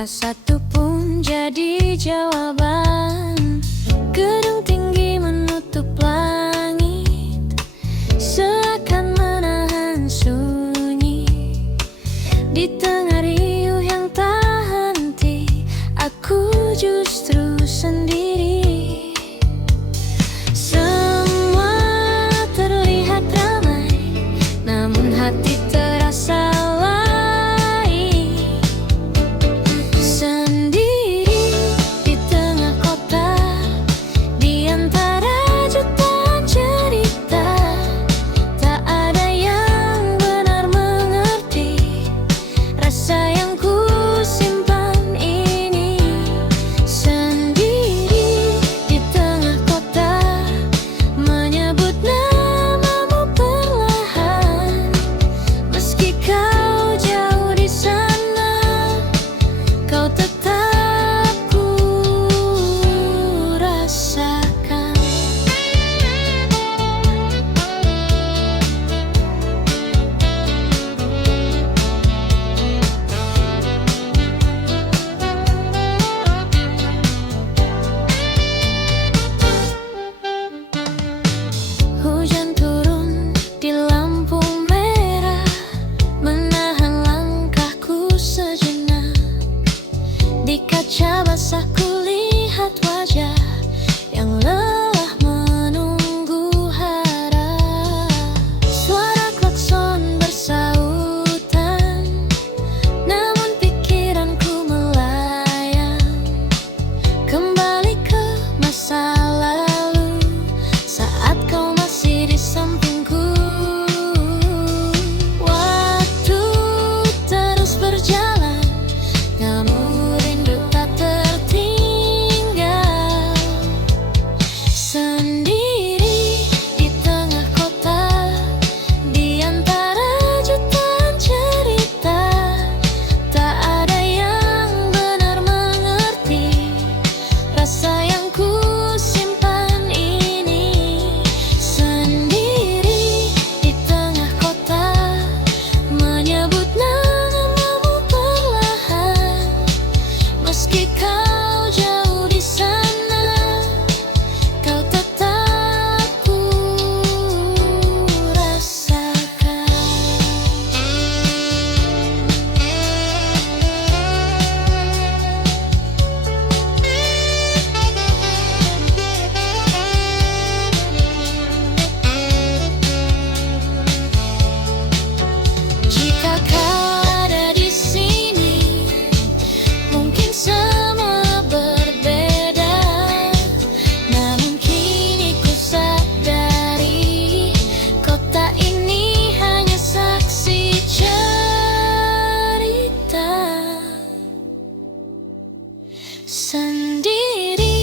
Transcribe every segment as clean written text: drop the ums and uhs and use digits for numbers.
Tak satu pun jadi jawaban. Gedung tinggi menutup langit, seakan menahan sunyi. Di tengah riuh yang tak henti, aku justru sendiri. Semua terlihat ramai, namun hati terasa lain. Sendiri di tengah kota, di antara jutaan cerita. Tak ada yang benar mengerti rasa yang ku simpan ini. Sendiri di tengah kota, menyebut namamu perlahan. Meski kau jauh di sana, kau tetap ku rasakan. Hujan turun di lampu merah, menahan langkahku sejenak. Di kaca basah kulihat wajah yang lelah menunggu harap. Suara klakson bersautan, namun pikiranku melayang kembali ke masa lalu, saat kau masih di sampingku. Waktu terus berjalan, namun rindu tak tertinggal. Sendiri di tengah kota, di antara jutaan cerita. Tak ada yang benar mengerti rasa yang ku simpan ini. Sendiri di tengah kota, menyebut namamu perlahan. Meski kau jauh di sana, kau tetap ku rasakan. Jika kau ada di sini, mungkin semua berbeda. Namun kini ku sadari, kota ini hanya saksi cerita. Sendiri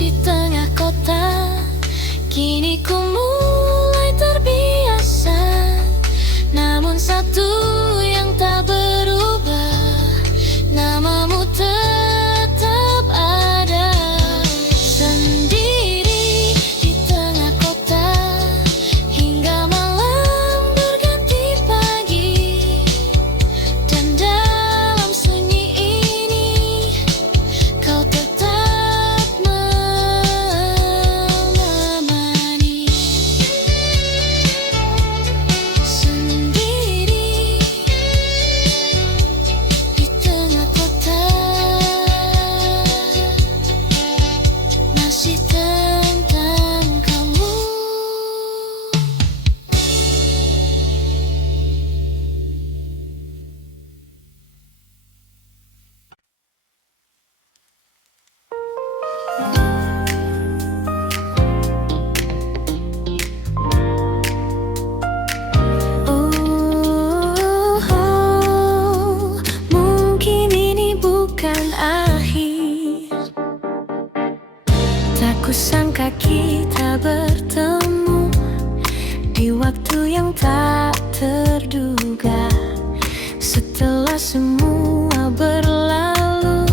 di tengah kota, kini ku mulai terbiasa. Namun satu yang tak berubah, namamu tetap ada. Sendiri di tengah kota, hingga malam berganti pagi. Dan dalam sunyi ini, kau tetap menemani. Sendiri di tengah kota, masih tentang kamu. Mungkin ini bukan akhir. Tak kusangka kita bertemu di waktu yang tak terduga. Setelah semua berlalu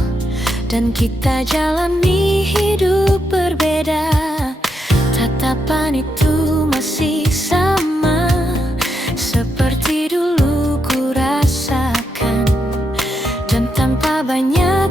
dan kita jalani hidup berbeda, tatapan itu masih sama seperti dulu ku rasakan. Dan tanpa banyak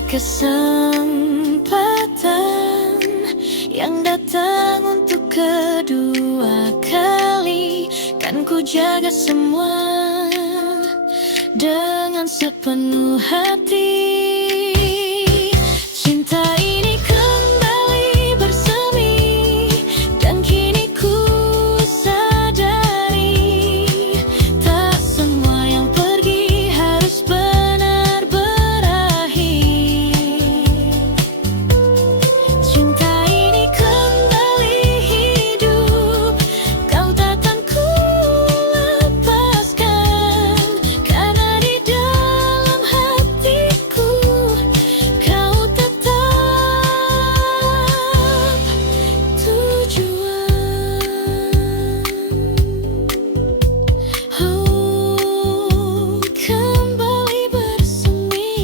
Ini kesempatan yang datang untuk kedua kali. Kan ku jaga semua dengan sepenuh hati. Cinta ini kembali bersemi, dan kini ku sadari tak semua yang pergi harus benar berakhir. Cinta ini kembali hidup, kau takkan ku lepaskan, karena di dalam hatiku kau tetap tujuan. Oh, kembali bersemi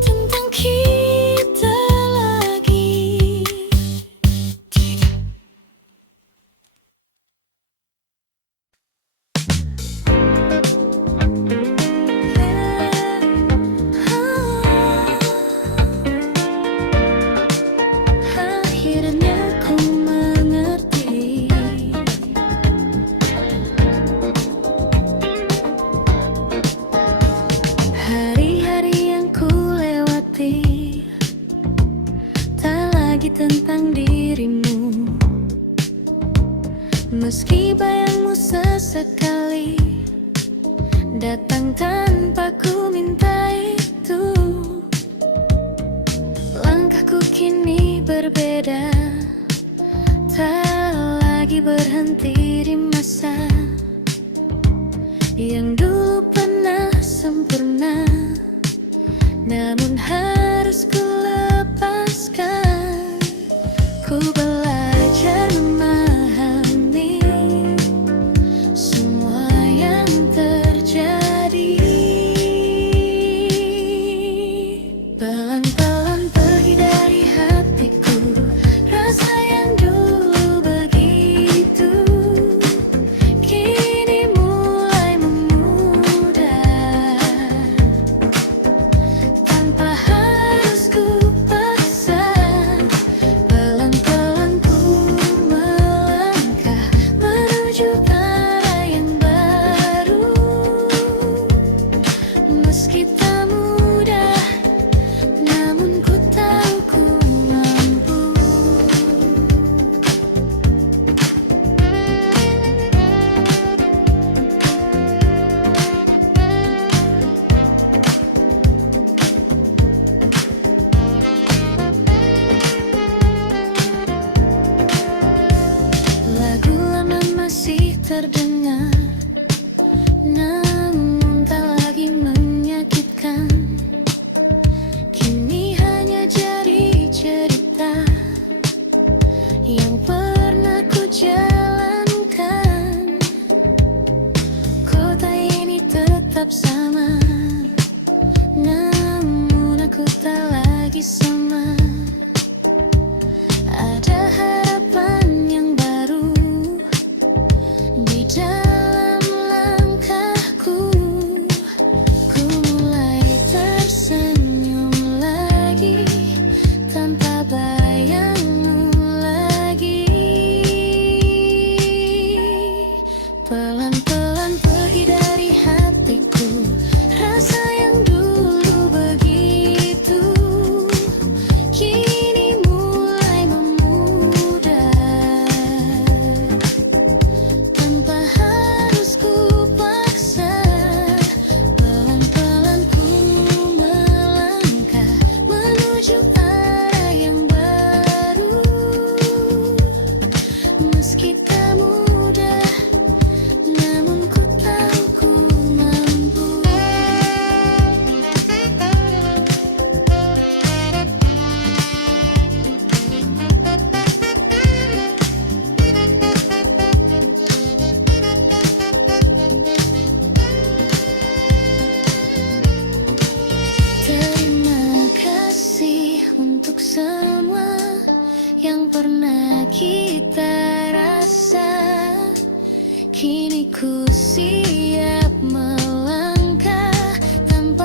tentang kita lagi. Akhirnya ku mengerti, hari-hari yang ku lewati tak lagi tentang dirimu. Meski bayangmu sesekali datang tanpa ku minta itu, langkahku kini berbeda, tak lagi berhenti di masa yang dulu pernah sempurna, namun harus ku lepaskan. Ku belajar memahami semua yang terjadi. Pelan-pelan pergi dari hatiku rasa yang dulu begitu, kini mulai memudar tanpa harus ku paksa. Pelan-pelan ku melangkah menuju arah yang baru, meski tak mudah, namun ku tahu ku mampu. Lagu lama masih terdengar, namun tak lagi menyakitkan. Kini hanya jadi cerita yang pernah ku jalankan. Kota ini tetap sama, namun aku tak lagi sama. Ada harapan yang baru di dalam langkahku. Ku mulai tersenyum lagi tanpa bayangmu lagi. Pelan-pelan pergi dari hatiku rasa yang dulu begitu, kini mulai memudar tanpa harus ku paksa. Pelan-pelan ku melangkah menuju arah yang baru, meski tak mudah, namun ku tahu ku mampu. Terima kasih untuk semua yang pernah kita rasa. Kini ku siap melangkah tanpa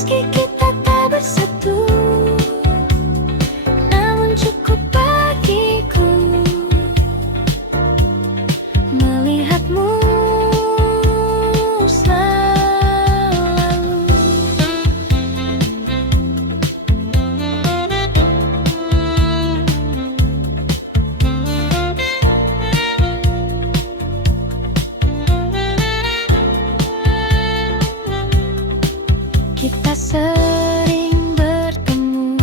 Meski kita tak bersatu, namun cukup bagiku melihatmu selalu. Kita sering bertemu,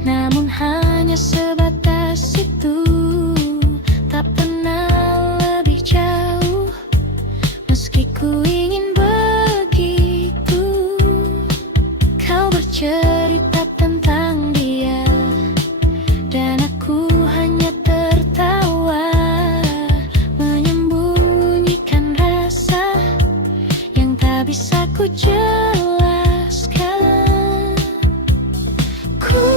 namun hanya sebatas itu. Tak pernah lebih jauh, meski ku ingin begitu. Kau bercerita tentang dia, dan aku hanya tertawa, menyembunyikan rasa yang tak bisa ku jelaskan. Ku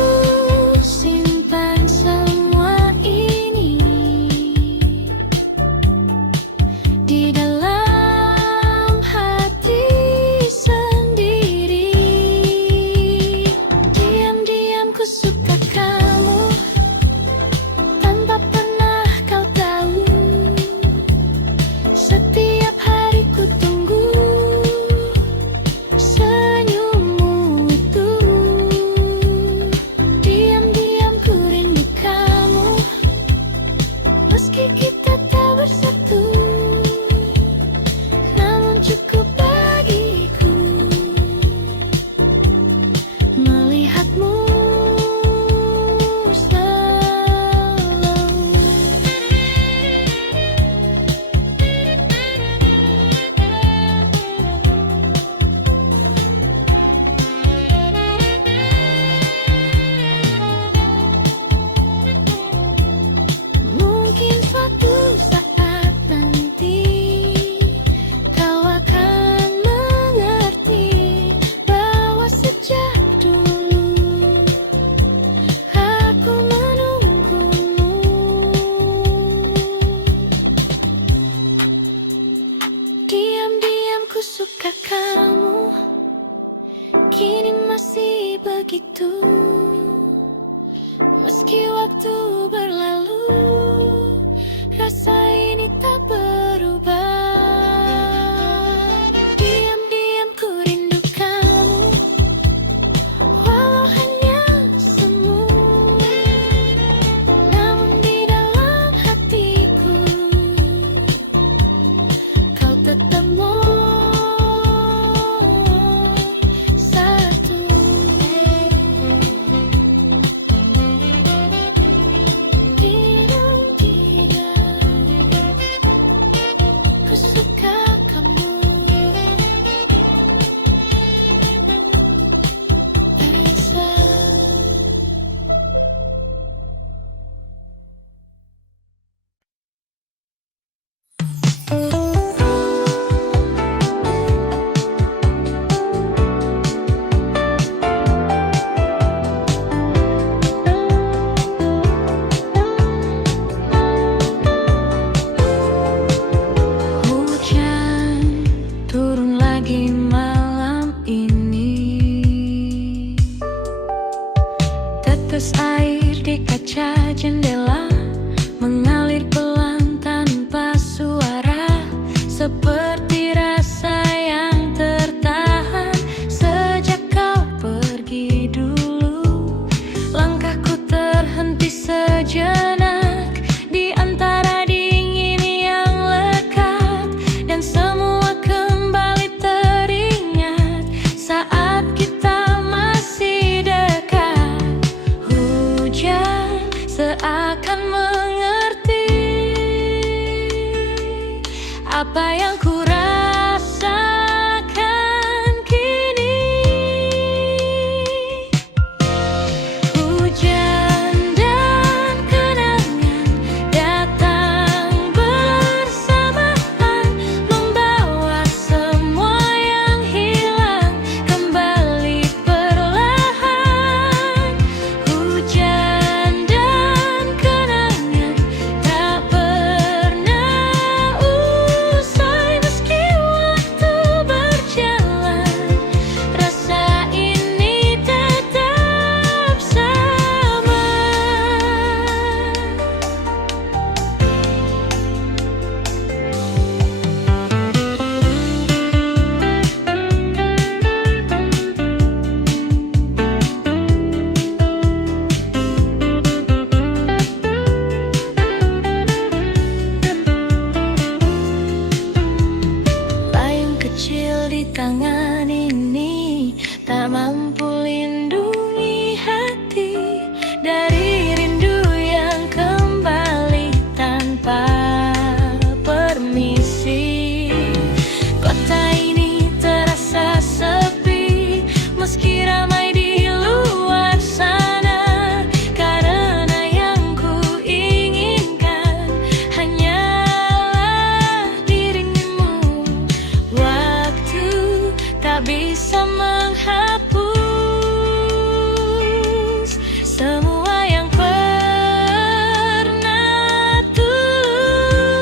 simpan semua ini di dalam hati sendiri. Diam-diam ku suka kamu, tanpa pernah kau tahu. Setiap hari ku tunggu senyummu itu. Diam-diam ku rindu kamu, meski kita tak bersatu, namun cukup bagiku melihatmu selalu. Mungkin suatu saat nanti kau akan mengerti bahwa sejak dulu aku menunggumu. Diam-diam ku suka kamu, kini masih begitu. Meski waktu berlalu, rasa ini tak berubah. Diam-diam ku rindu kamu, walau hanya semu, namun di dalam hatiku kau tetap satu. Tidak, tidak. bisa menghapus semua yang pernah tulus.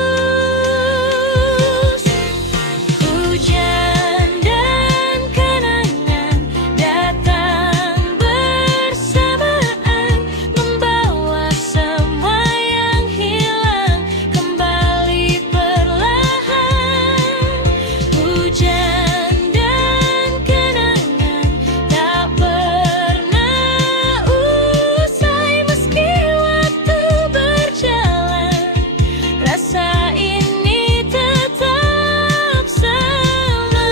Hujan dan kenangan datang bersamaan, membawa semua yang hilang kembali perlahan. Hujan dan kenangan tak pernah usai meski waktu berjalan. Rasa ini tetap sama.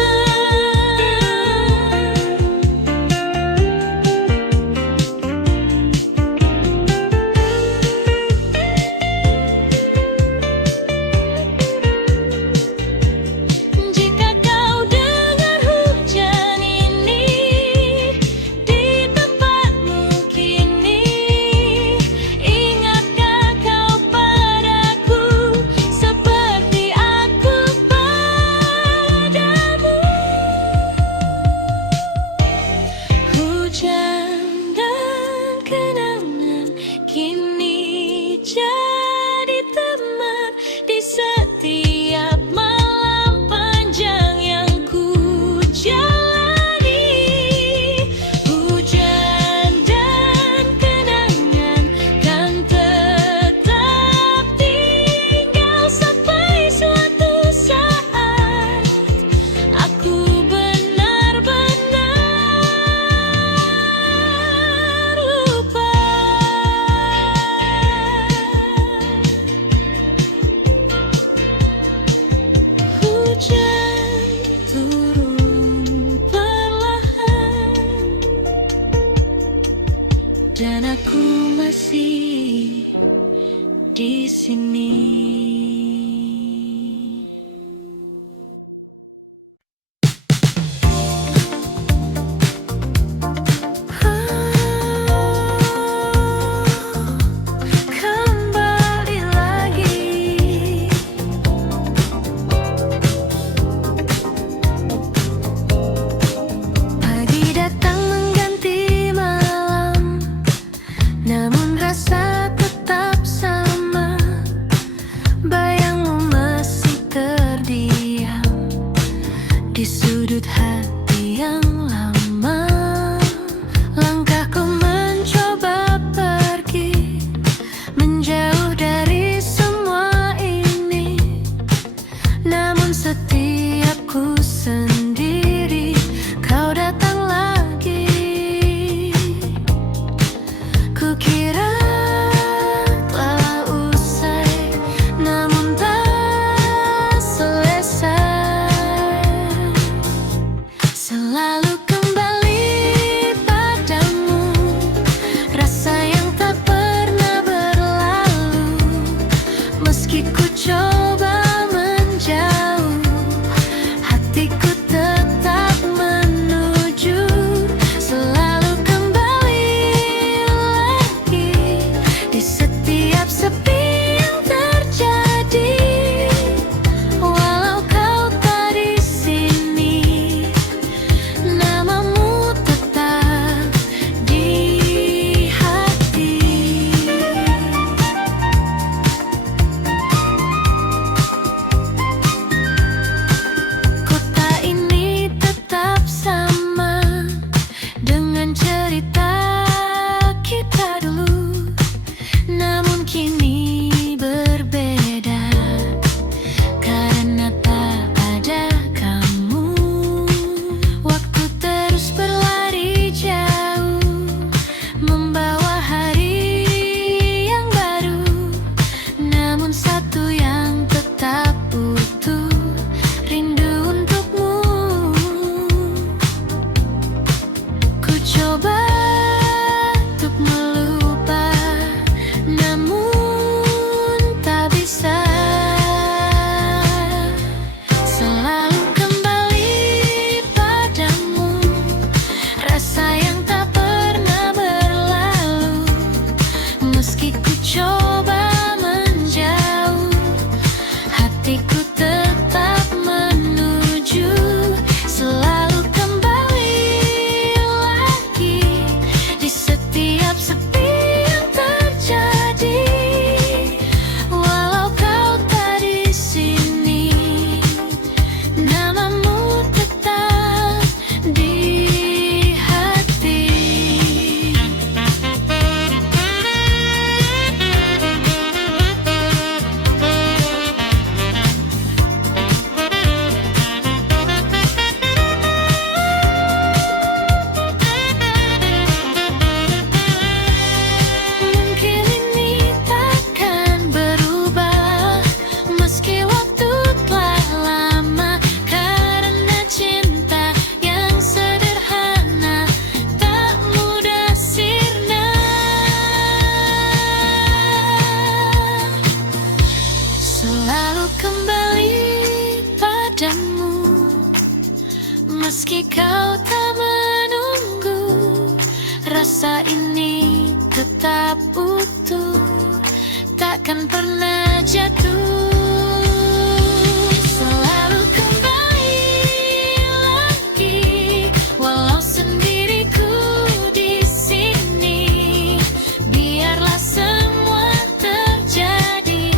Jika kau dengar hujan ini di tempatmu kini, ingatkah kau padaku seperti aku padamu? Hujan dan kenangan kini jadi teman di setiap malam panjang yang ku jalani. Hujan dan kenangan kan tetap tinggal sampai suatu saat aku benar-benar lupa. Hujan turun perlahan dan aku masih di sini. Kembali lagi. Pagi datang mengganti malam, namun rasa tetap sama. takkan pernah jatuh. Selalu kembali lagi, walau sendiriku di sini. Biarlah semua terjadi,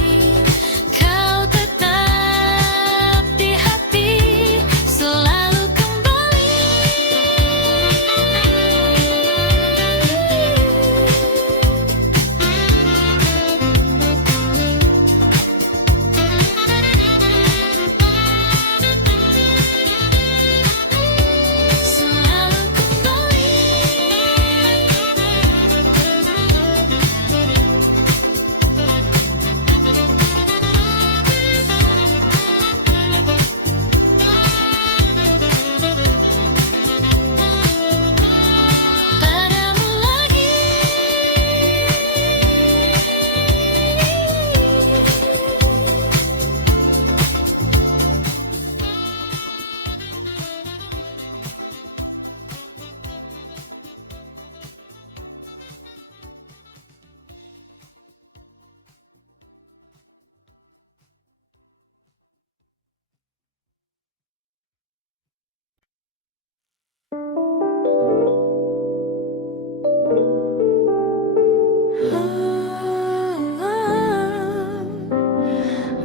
kau tetap di hati. Selalu kembali. Selalu kembali. Padamu lagi.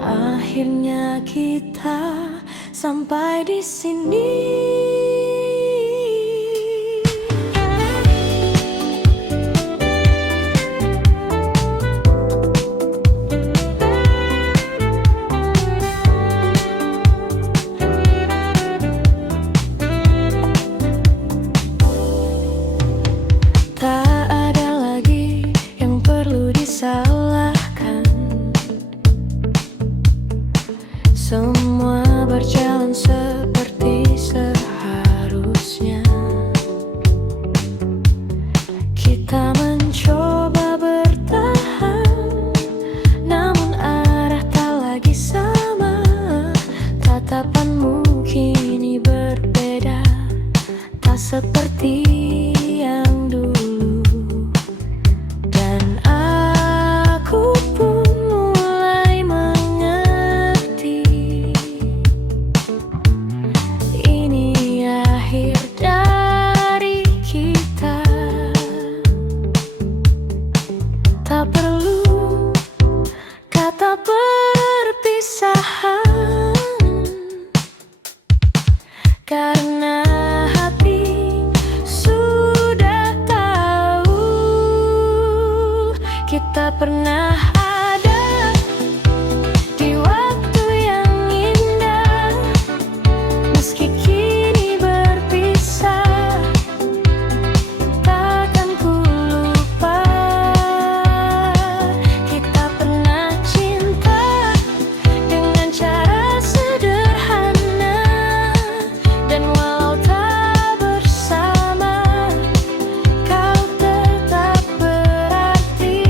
Akhirnya kita sampai di sini. Tak ada lagi yang perlu disalahkan. Semua berjalan seperti seharusnya. Kita mencoba bertahan, namun arah tak lagi sama. Tatapanmu kini berbeda, tak seperti yang dulu. Dan aku pun mulai mengerti, ini akhir dari kita. Tak perlu kata perpisahan, karena hati sudah tahu kita pernah ada di waktu yang indah. Meski kini berpisah, takkan ku lupa. Kita pernah cinta dengan cara sederhana, dan walau tak bersama, kau tetap berarti.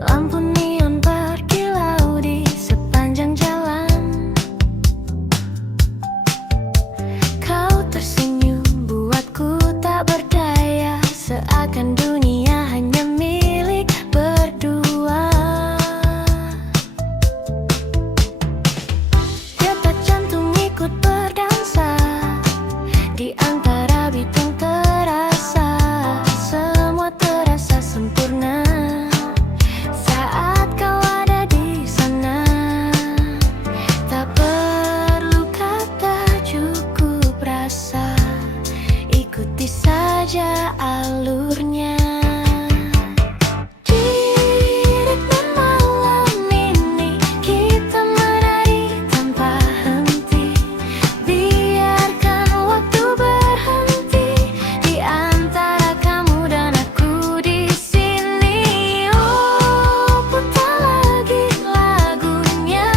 Lampu neon berkilau di sepanjang jalan. Kau tersenyum buatku tak berdaya, seakan dunia hanya milik berdua. Detak jantung ikut berdansa di antara bitung terasa. Semua terasa sempurna saat kau ada di sana. Tak perlu kata, cukup rasa, ikuti saja alurnya. Di ritme malam ini kita menari tanpa henti. Biarkan waktu berhenti di antara kamu dan aku di sini. Oh, putar lagi lagunya,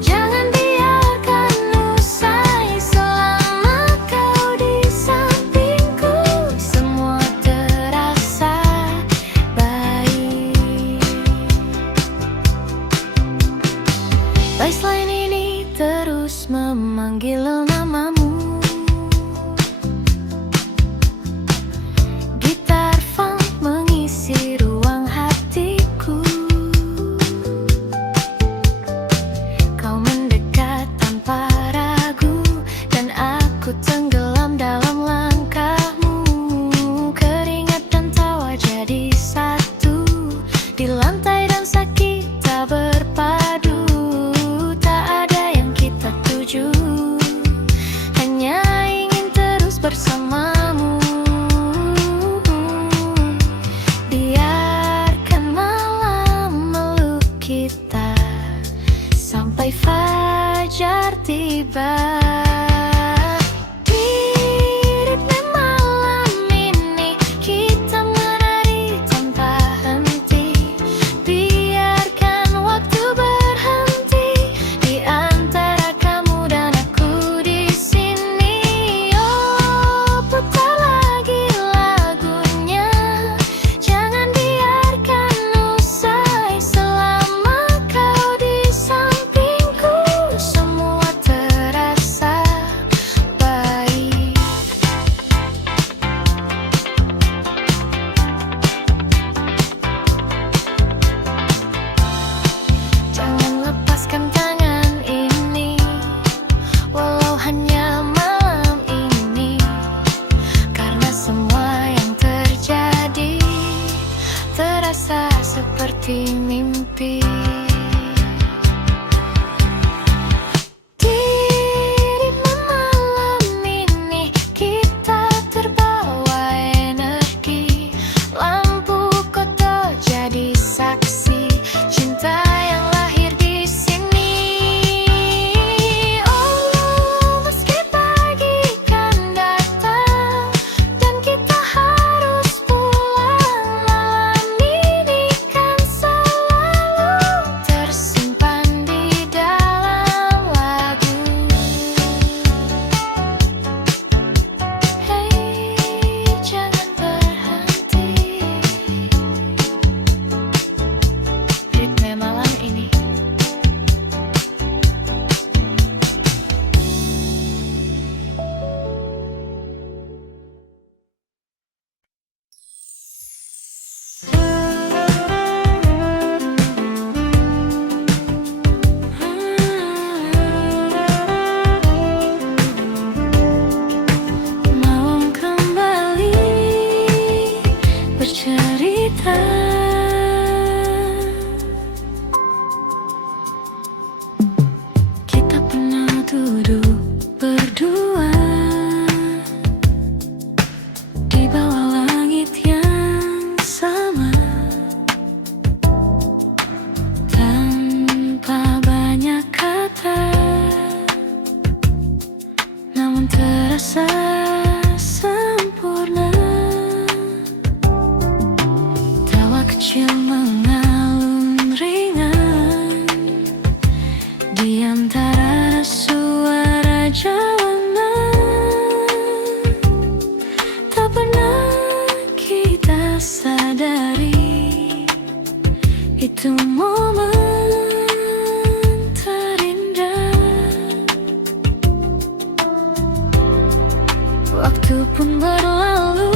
jangan biarkan usai. Selama kau di sampingku, semua terasa baik. Baseline ini terus memanggil namamu. Gitar funk mengisi ruang hatiku. Kau mendekat tanpa ragu, dan aku tenggelam dalam langkahmu. Keringat dan tawa jadi satu, di lantai dansa kita berpadu. Tak ada yang kita tuju, hanya ingin terus bersamamu. Biarkan malam meluk kita sampai fajar tiba. Di ritme malam ini kita menari tanpa henti. Biarkan waktu berhenti di antara kamu dan aku di sini. Oh, putar lagi lagunya, jangan biarkan usai. Selama kau di sampingku, semua terasa baik. Jangan lepaskan tangan ini, walau hanya malam ini. Karena semua yang terjadi terasa seperti mimpi. Di ritme malam ini kita terbawa energi. Lampu kota jadi saksi cinta yang lahir di sini. Oh, meski pagi kan datang dan kita harus pulang, malam ini kan selalu tersimpan di dalam lagu. Hei, jangan berhenti. Ritme malam ini. Malam kembali bercerita. Itu momen terindah. Waktu pun berlalu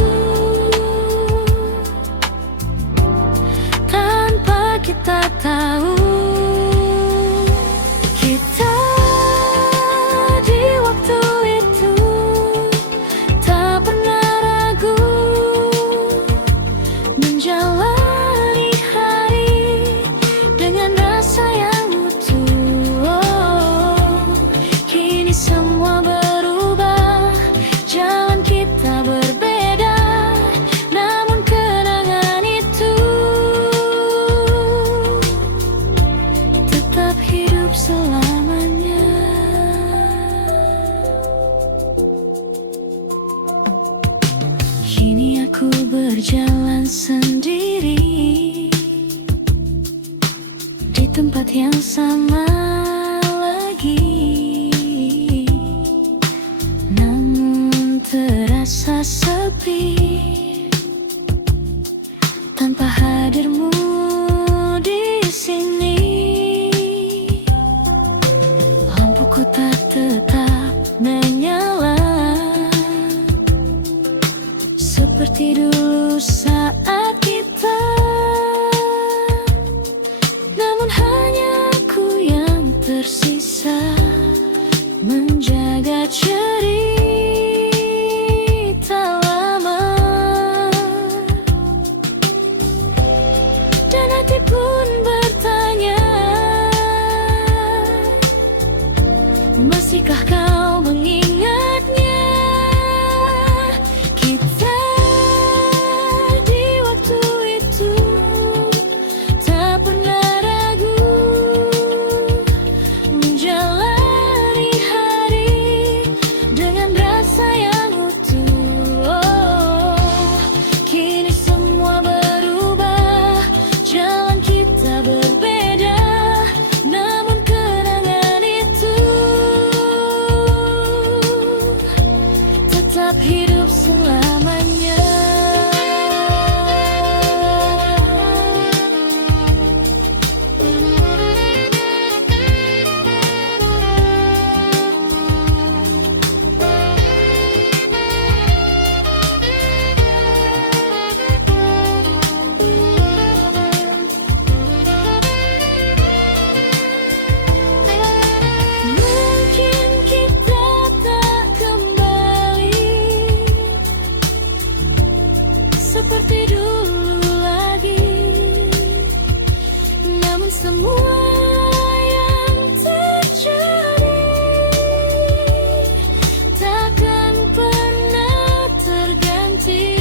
tanpa kita tahu. Kita di waktu itu tak pernah ragu menjalani hari dengan rasa yang utuh. Oh, kini semua berubah, jalan kita berbeda, namun kenangan itu tetap hidup selamanya. Kini aku berjalan sendiri di tempat yang sama lagi, namun terasa sepi tanpa hadirmu di sini. Lampuku tak tetap menyala seperti dulu saat kita, namun hanya aku yang tersisa menjaga cerita lama. Dan hati pun bertanya, masihkah kau mengingatnya? Kita di waktu itu tak pernah ragu menjalani hari dengan rasa yang utuh. Oh, kini semua berubah, jalan kita berbeda, namun kenangan itu tetap hidup selamanya. Mungkin kita tak kembali seperti dulu lagi, namun semua yang terjadi takkan pernah terganti.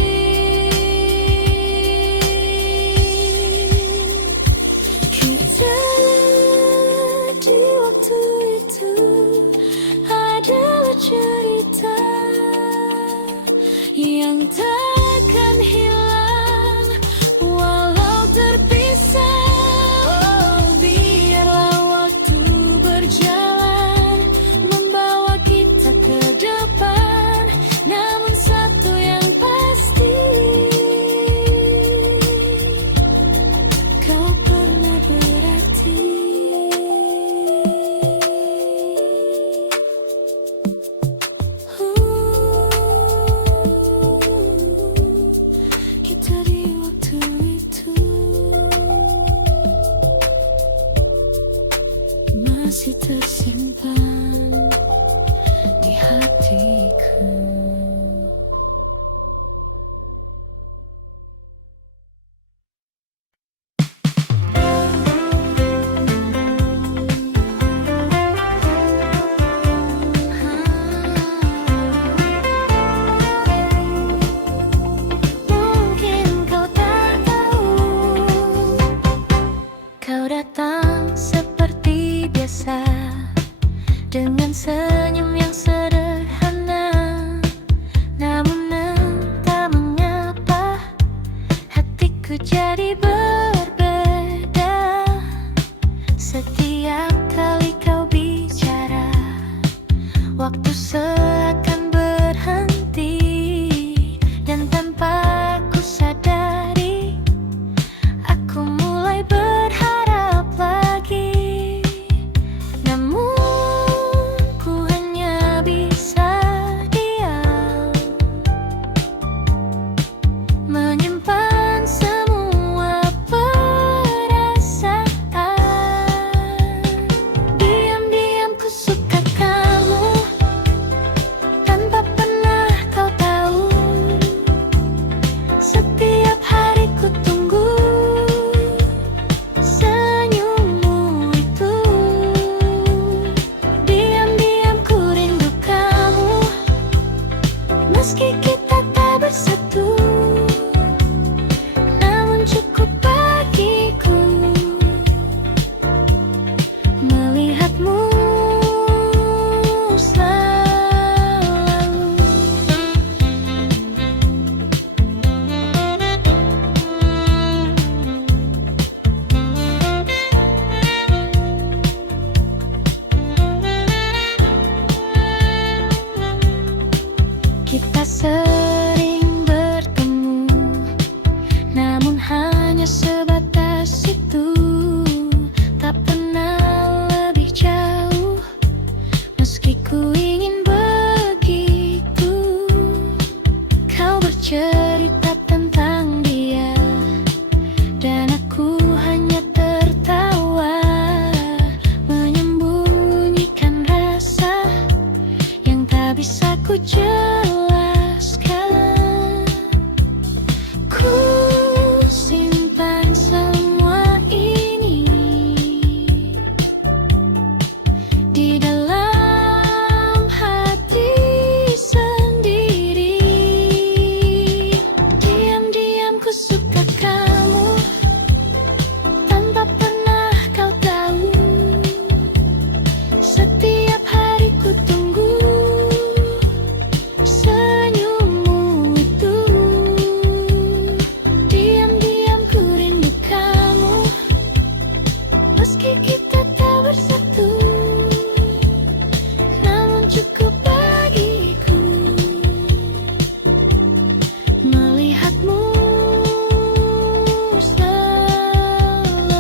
Kita di waktu itu adalah cerita yang takkan hilang walau terpisah. Oh, biarlah waktu berjalan membawa kita ke depan, namun satu yang pasti, kau pernah berarti. Kita di waktu itu masih tersimpan di hatiku. Mungkin kau tak tahu, kau datang seperti biasa dengan senyum yang sederhana, namun entah mengapa hatiku jadi berbeda. Setiap kali kau bicara, waktu seakan berhenti, dan tanpa ku sadari aku mulai berhenti. Meski kita tak bersatu, namun cukup bagiku melihatmu selalu.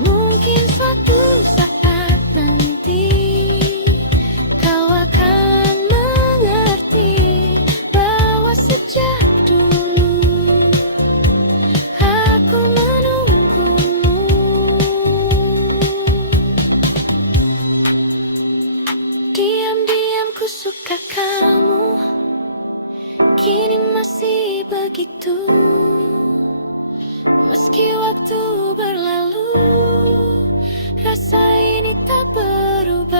Mungkin suatu saat nanti kau akan mengerti bahwa sejak dulu aku menunggumu. Diam-diam ku suka kamu, kini masih begitu. Meski waktu berlalu, rasa ini tak berubah.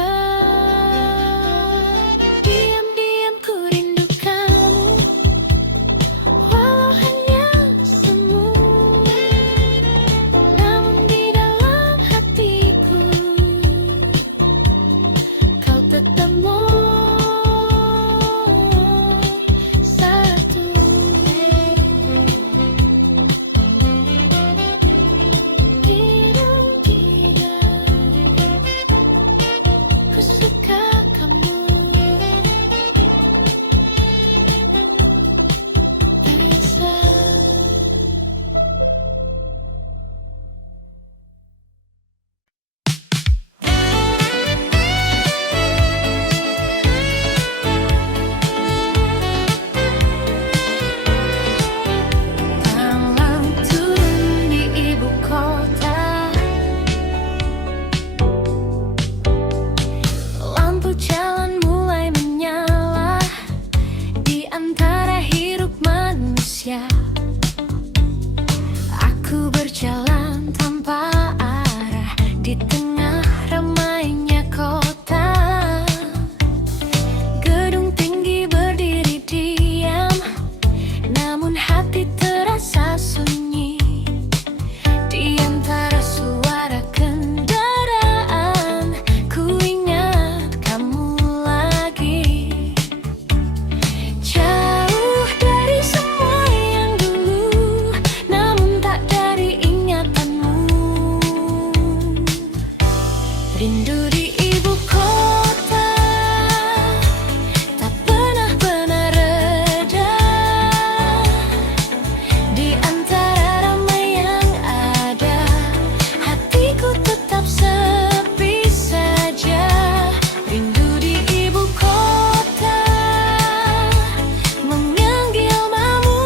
Diam-diam ku rindu kamu, walau hanya semu. Namun di dalam hatiku, kau tetap satu. Ku suka kamu, Raisa. Malam turun di ibu kota, lampu jalan mulai menyala di antara hiruk manusia. Aku berjalan tanpa arah di tengah ramainya kota. Gedung tinggi berdiri diam, namun hati terasa sunyi. Di antara suara kendaraan, ku ingat kamu lagi. Jauh dari semua yang dulu, namun tak dari ingatanmu. Rindu di ibu kota tak pernah reda. Di antara ramai yang ada, hatiku tetap sepi saja. Rindu di ibu kota, memanggil namamu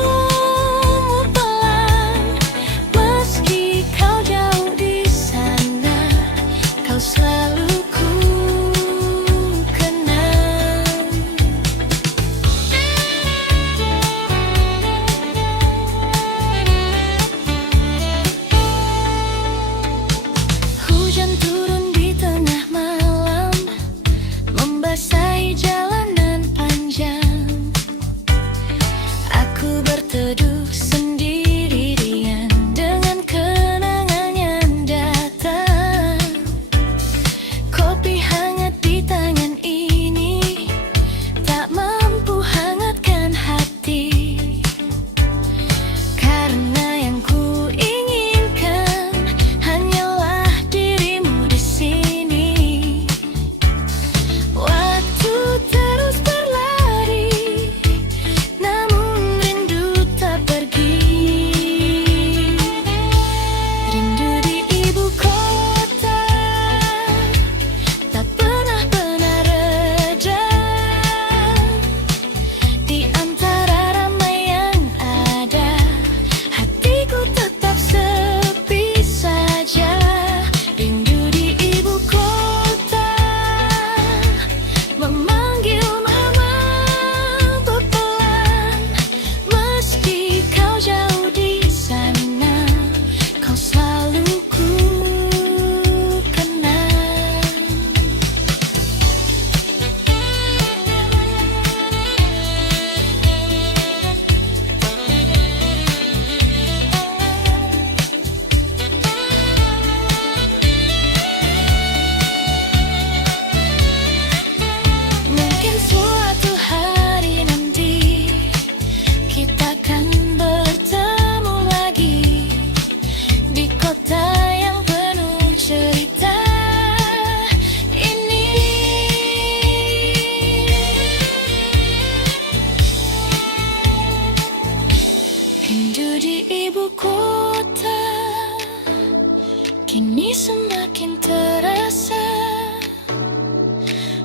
pelan. Meski kau jauh di sana, kau selalu ku kenang. Hujan turun di tengah malam, membasahi jalanan panjang. Aku berteduh sendirian dengan kenangan yang datang. Kopi hangat di tangan ini tak mampu hangatkan hati, karena yang ku inginkan hanyalah dirimu di makin terasa.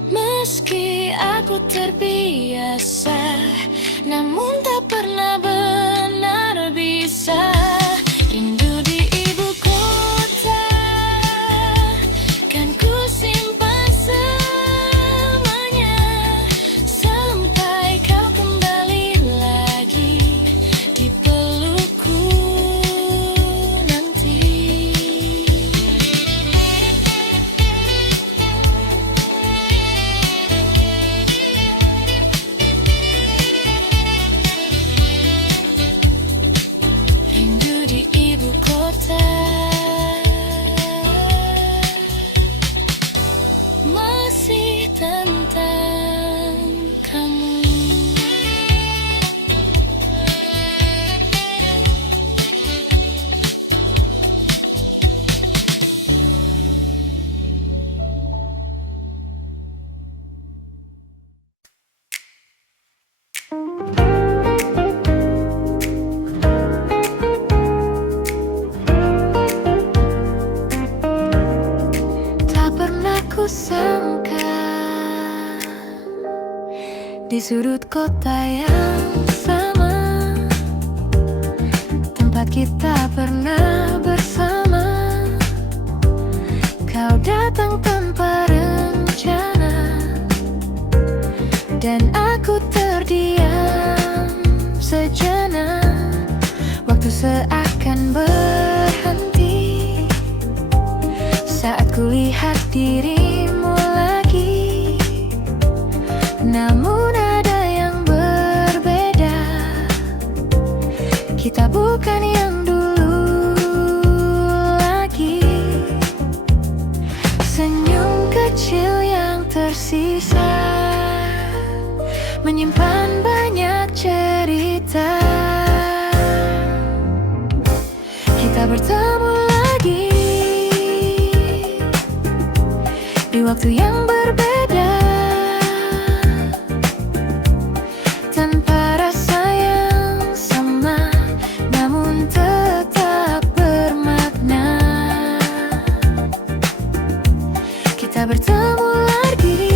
Meski aku terbiasa, namun tak pernah benar bisa. Rindu di ibu kota, kan ku simpan selamanya, sampai kau kembali lagi di pelukku nanti. Rindu di ibu kota, masih tentang kamu. Tak pernah kusangka di sudut kota yang sama, tempat kita pernah bersama, kau datang tanpa rencana, dan aku terdiam sejenak. Waktu seakan berhenti saat kulihat dirimu lagi. Namun ada yang berbeda, kita bukan yang dulu lagi. Senyum kecil yang tersisa menyimpan banyak cerita. Kita bertemu lagi di waktu yang berbeda, tanpa rasa yang sama, namun tetap bermakna. Kita bertemu lagi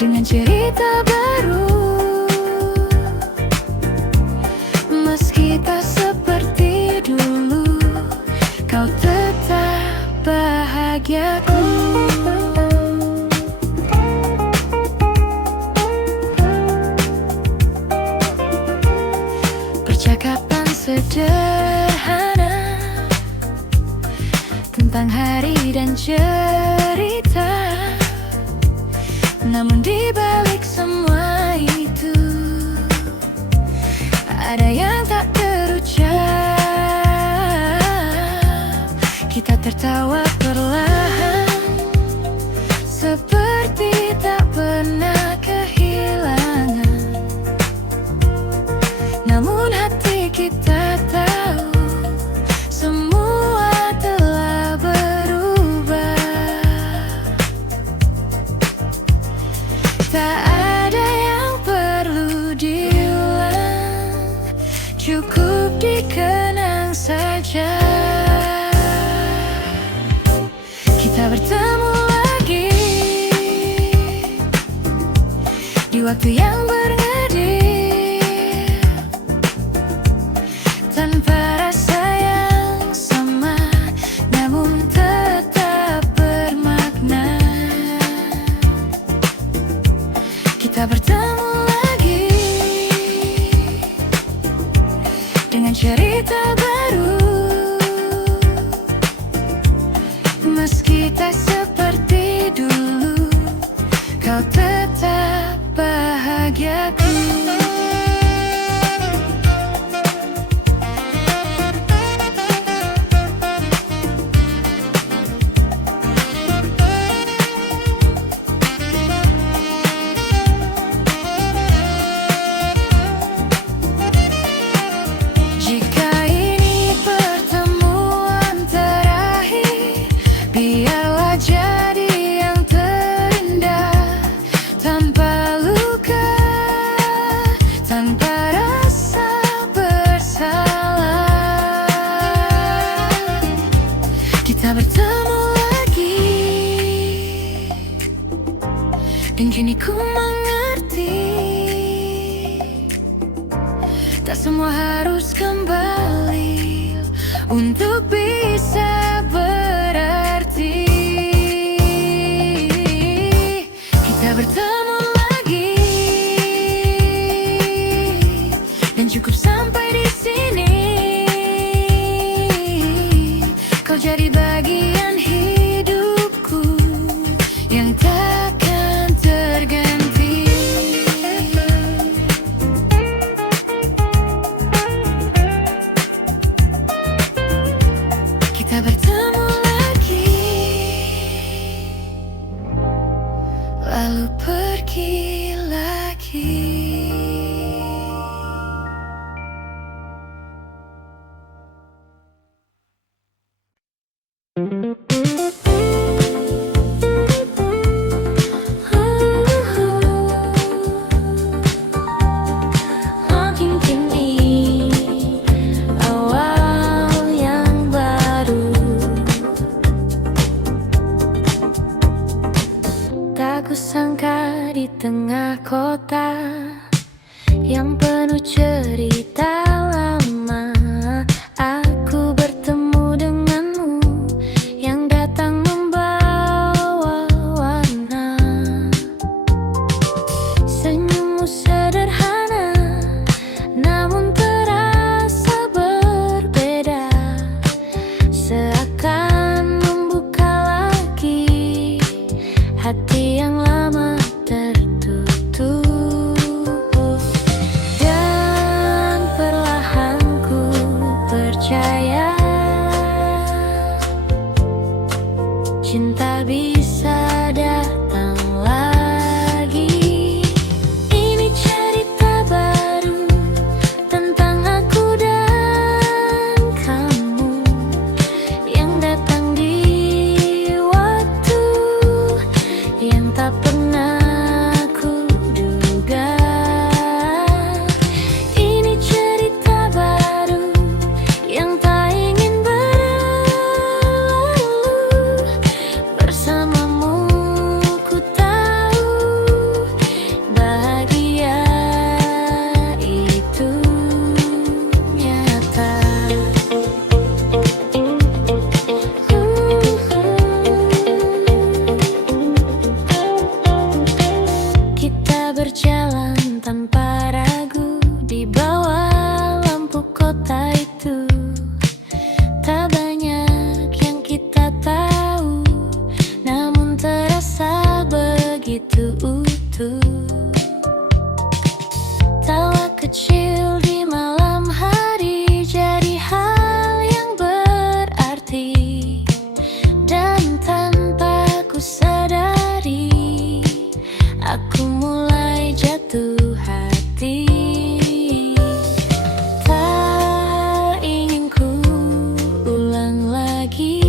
dengan cerita baru, meski tak seperti dulu, kau tetap bahagiaku. Percakapan sederhana tentang hari dan cerita, namun di balik semua itu ada yang tak terucap. Kita tertawa perlahan, seperti tak pernah kehilangan. Namun hati kita tahu semua telah berubah. Tak ada yang perlu diulang, cukup dikenang saja. Kita bertemu lagi di waktu yang berngedip, tanpa rasa yang sama, namun tetap bermakna. Kita bertemu lagi dengan cerita baru, meski tak seperti dulu, kau tetap bahagia. Kita bertemu lagi, dan kini ku mengerti, tak semua harus kembali untuk bisa berarti. Kita bertemu lagi, dan cukup sampai di sini. Kau jadi bagian hidupku yang takkan terganti. Kita bertemu lagi, lalu pergi lagi. Makin kini awal yang baru, tak kusangka di tengah kota yang penuh cerita lama, aku bertemu denganmu yang datang membawa warna. Senyummu sederhana, namun terasa berbeda, seakan membuka lagi hati yang lama tertutup. Dan perlahan ku percaya cinta bisa datang lagi. Ini cerita baru tentang aku dan kamu yang datang di waktu yang tak pernah ku duga. Ini cerita baru yang tak ingin berlalu. Bersamamu ku tahu bahagia itu nyata. Kita berjalan tanpa ragu di bawah lampu kota itu. Tak banyak yang kita tahu, namun terasa begitu utuh. Tawa kecil di malam hari jadi hal yang berarti, dan tanpa ku sadari aku mulai jatuh hati. Tak ingin ku ulang lagi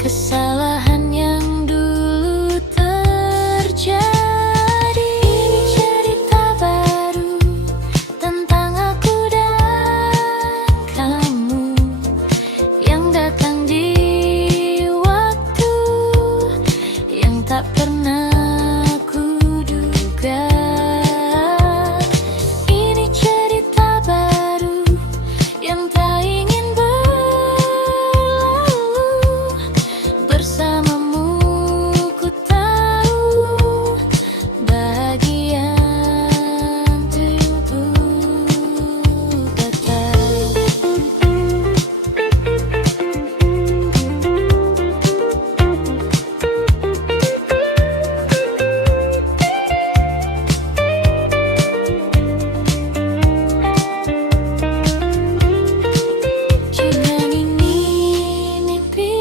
kesalahan yang dulu terjadi. Ini cerita baru tentang aku dan kamu yang datang di waktu yang tak pernah ku duga. Ini cerita baru yang tak ingin berlalu. Bersamamu ku tahu bahagia itu kata. Jika ini mimpi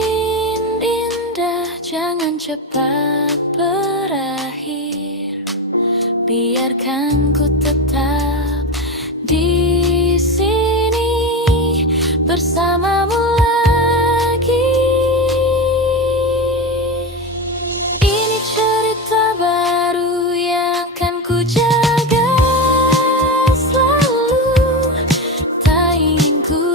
indah, jangan cepat berakhir. Biarkan ku tetap di sini bersamamu lagi. Ini cerita baru yang akan ku jaga selalu. Tak ingin ku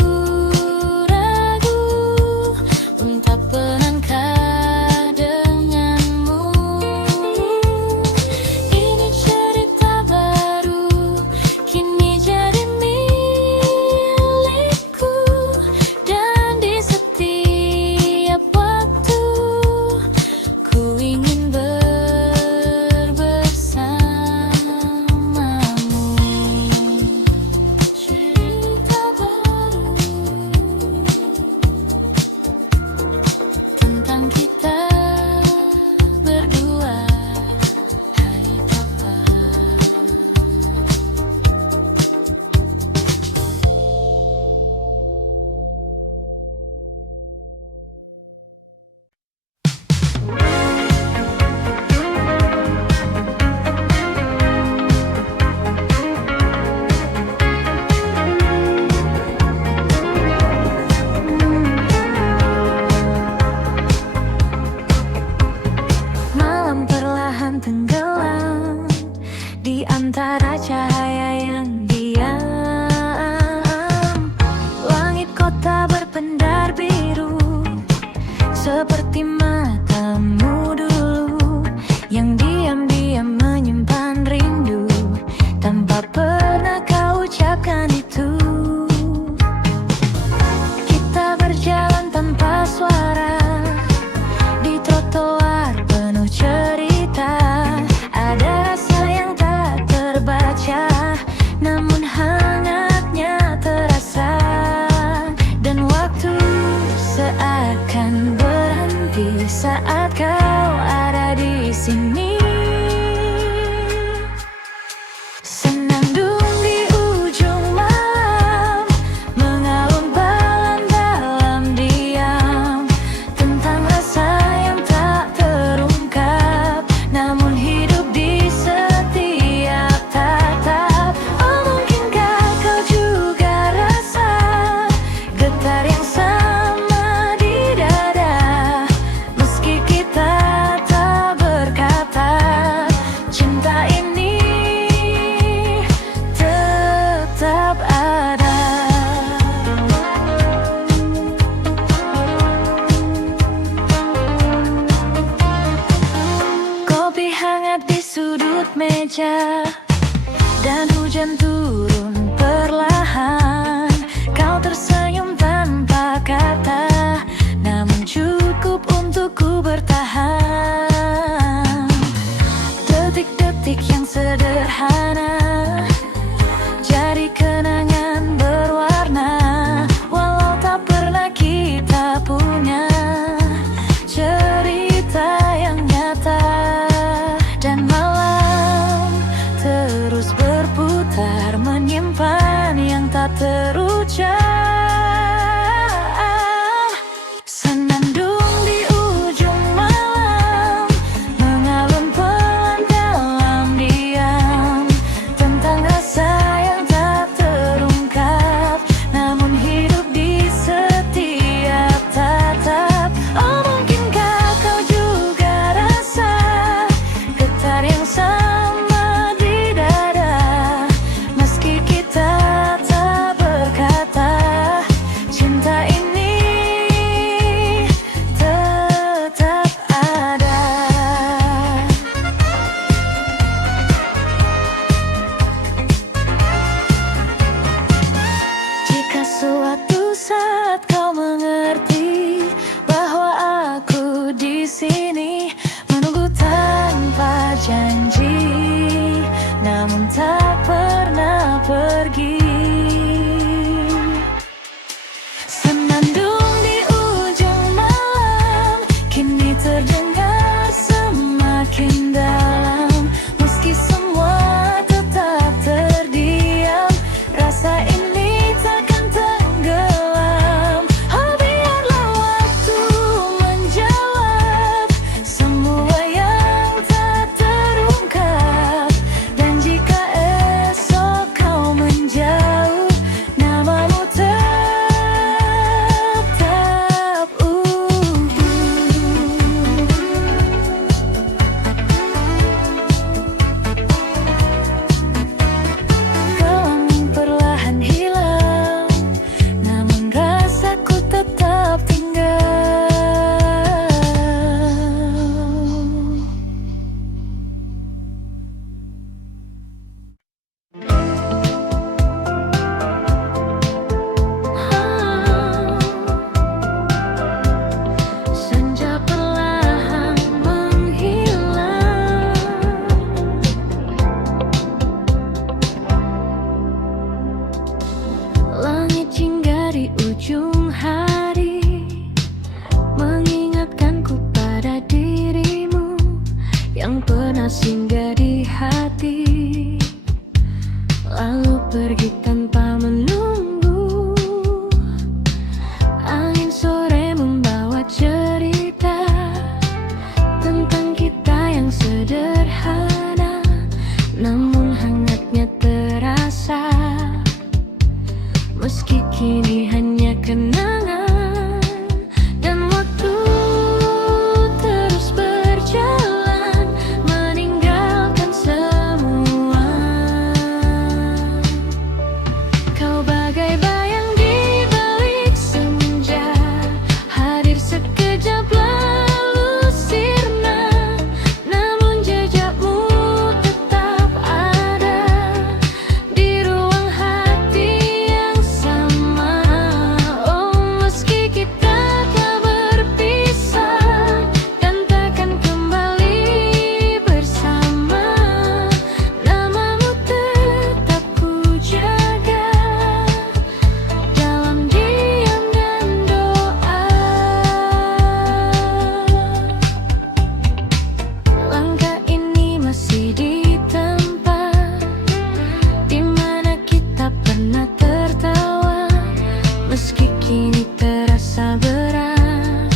kini terasa berat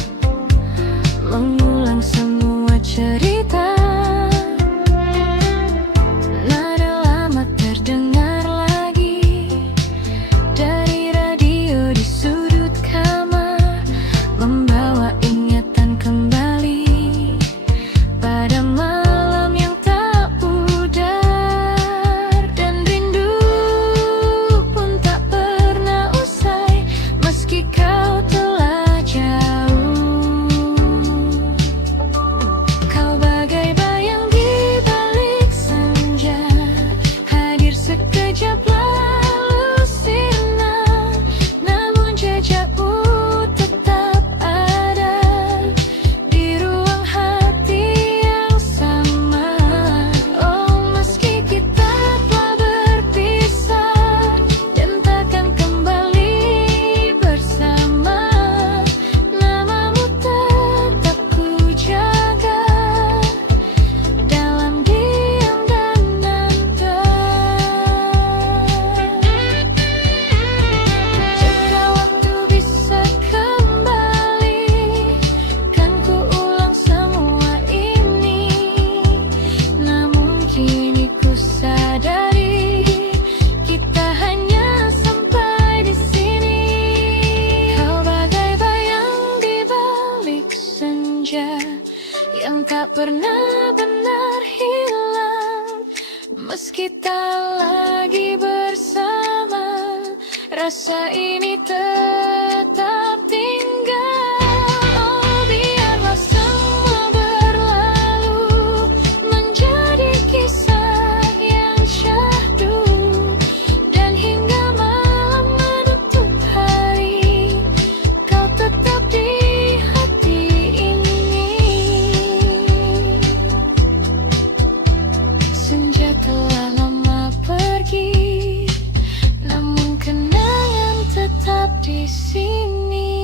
mengulang semua cerita. Nada lama terdengar lagi dari radio di sudut kamar, membawa ingatan kembali pada malam yang tak pudar. Dan rindu pun tak pernah usai meski kau telah jauh. Kau bagai bayang di balik senja, hadir sekejap lalu sirna, namun jejakmu tetap ada di ruang hati yang sama. Oh, meski kita telah berpisah dan takkan kembali bersama, namamu tetap ku jaga dalam diam dan nada. Jika waktu bisa kembali, kan ku ulang semua ini. Namun kini ku sadari kita hanya sampai di sini. Kau bagai bayang di balik senja yang tak pernah benar hilang, meski tak lagi bersama, rasa ini tetap tinggal. Oh, biarlah semua berlalu menjadi kisah yang syahdu, dan hingga malam menutup hari, kau tetap di hati ini. Senja telah lama pergi, namun kenangan tetap di sini.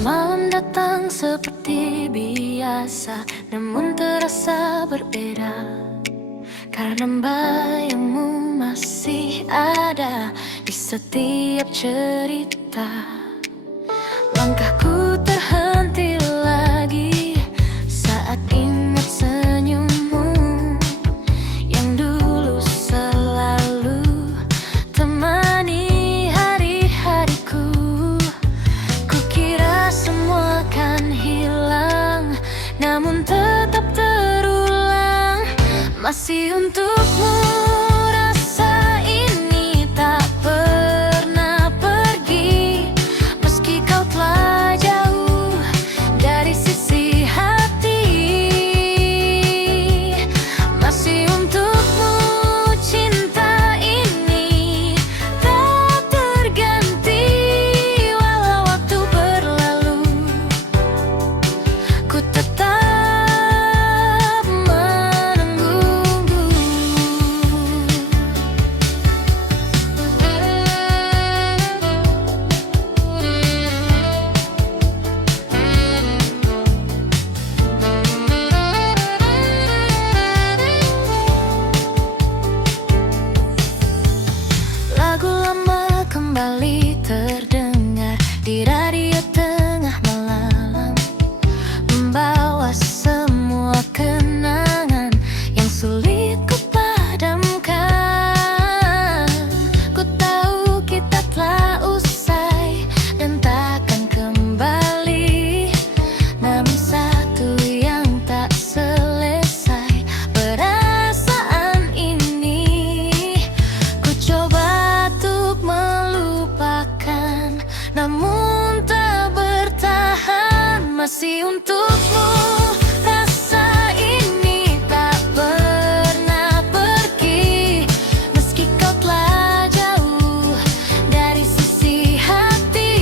Malam datang seperti biasa, namun terasa berbeda karena bayangmu masih ada di setiap cerita. Langkahku terhenti lagi saat ingat senyummu yang dulu selalu temani hari-hariku. Kukira semua kan hilang, namun tetap terulang. Masih untukmu rasa ini tak pernah pergi, meski kau telah jauh dari sisi hati. Masih untukmu cinta ini tak terganti, walau waktu berlalu, ku tetap menunggu. Lagu lama kembali terdengar di radio tengah malam, membawa semua kenangan yang sulit ku padamkan. Ku tahu kita telah usai dan takkan kembali, namun satu yang tak selesai, perasaan ini ku coba masih untukmu. Rasa ini tak pernah pergi, meski kau telah jauh dari sisi hati.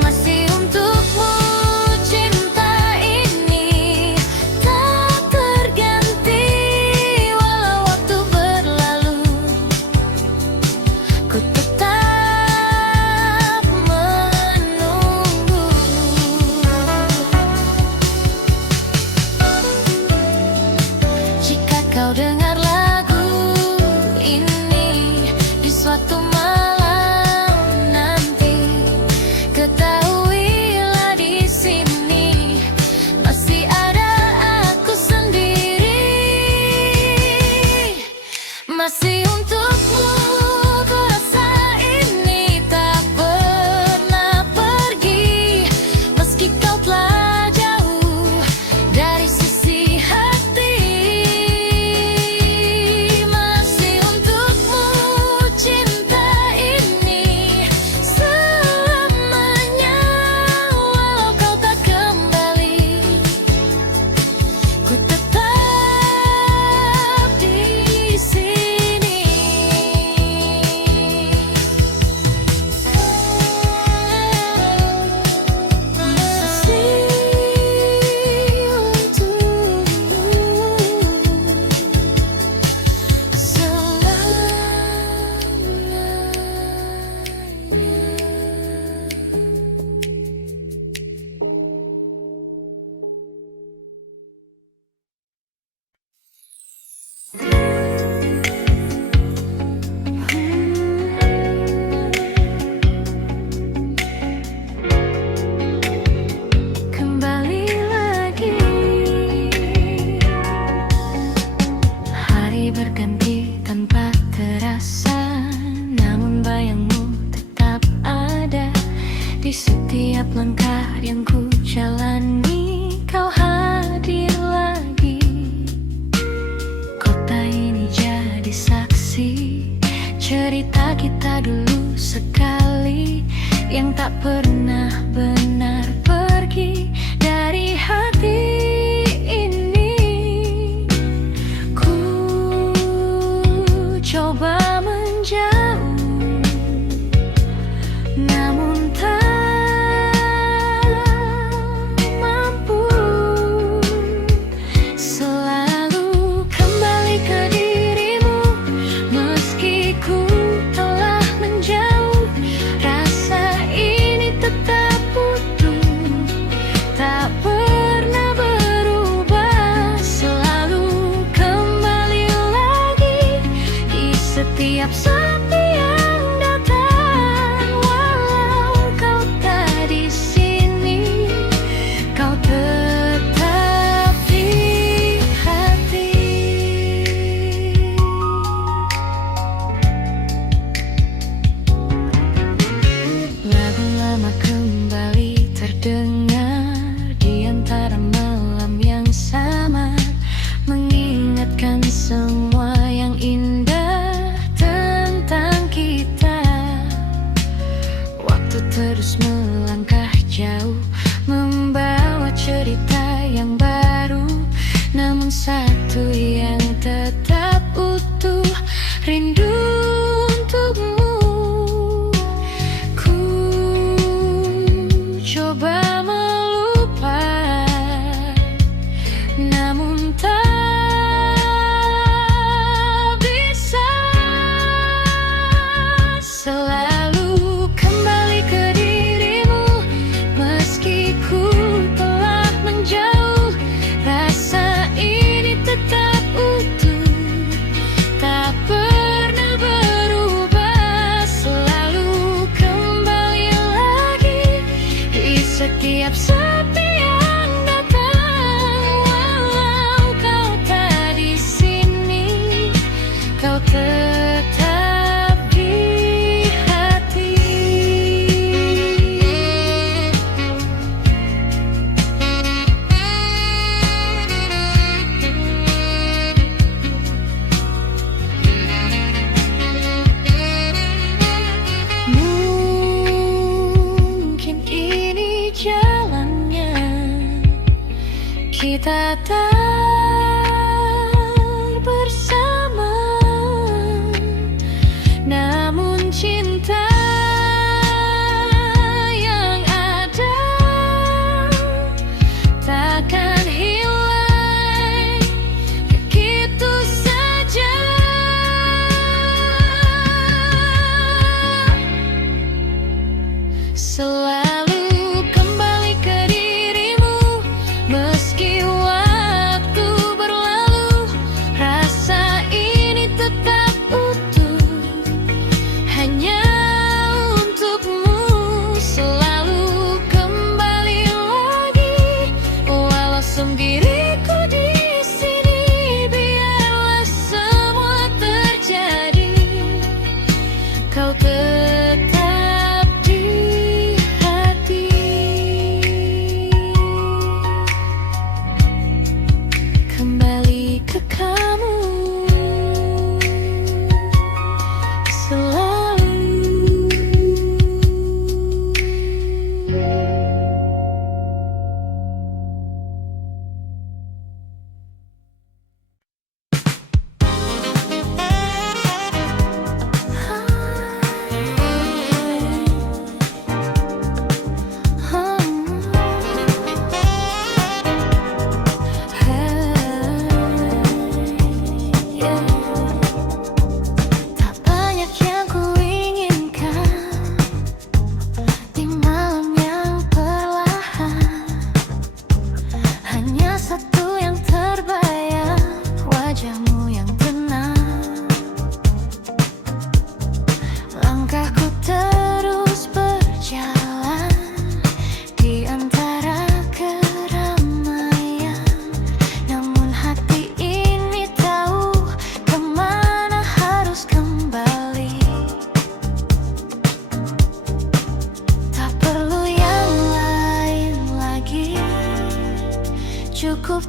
Masih untukmu cinta ini tak terganti, walau waktu berlalu ku tetap menunggu. Jika kau dengar lagu ini di suatu malam nanti, ketahuilah di sini masih ada aku sendiri. Masih untukmu ku rasa ini tak pernah pergi, meski kau telah jauh dari sisi hati. Masih untukmu cinta ini selamanya, walau kau tak kembali, ku tetap di sini. Kembali lagi, hari berganti tanpa terasa, namun bayangmu tetap ada di setiap langkah yang ku jalani. Kau hadir lagi, kota ini jadi saksi cerita kita dulu sekali, yang tak pernah benar pergi dari hati ini. Ku coba menjauh, namun tak mampu. Selalu kembali ke dirimu, meski ku telah menjauh. Rasa ini tetap utuh, tak pernah berubah. Selalu kembali lagi di setiap sepi yang datang. Walau kau tak di sini, kau tetap di hati. Lagu lama kembali terdengar di antara malam yang sama, mengingatkan semua yang indah tentang kita. Waktu terus melangkah jauh, membawa cerita yang baru, namun satu yang tetap utuh, rindu untukmu. Ku coba melupakan, namun tak bisa. Selalu kembali ke dirimu, meski ku telah menjauh. Rasa ini tetap utuh, tak pernah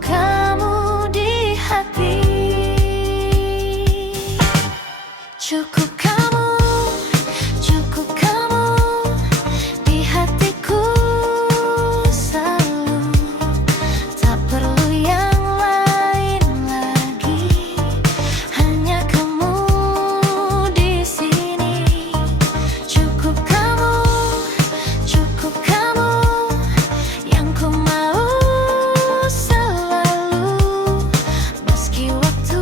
kamu di hati. Cukup kamu, cukup kamu di hatiku selalu. Tak perlu yang lain lagi, hanya kamu di sini. Cukup kamu yang ku mau selalu. Meski waktu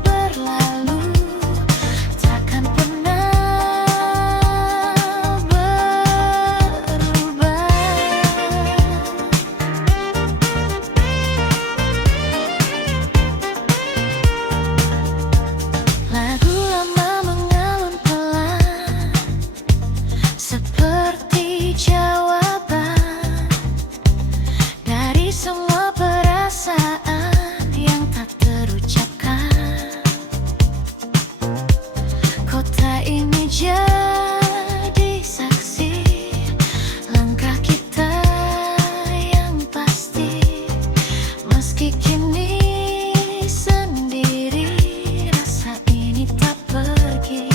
berlalu, takkan pernah berubah. Lagu lama mengalun pelan, seperti jawaban dari semua perasaan yang tak terucapkan. Kota ini jadi saksi langkah kita yang pasti. Meski kini sendiri, rasa ini tak pergi.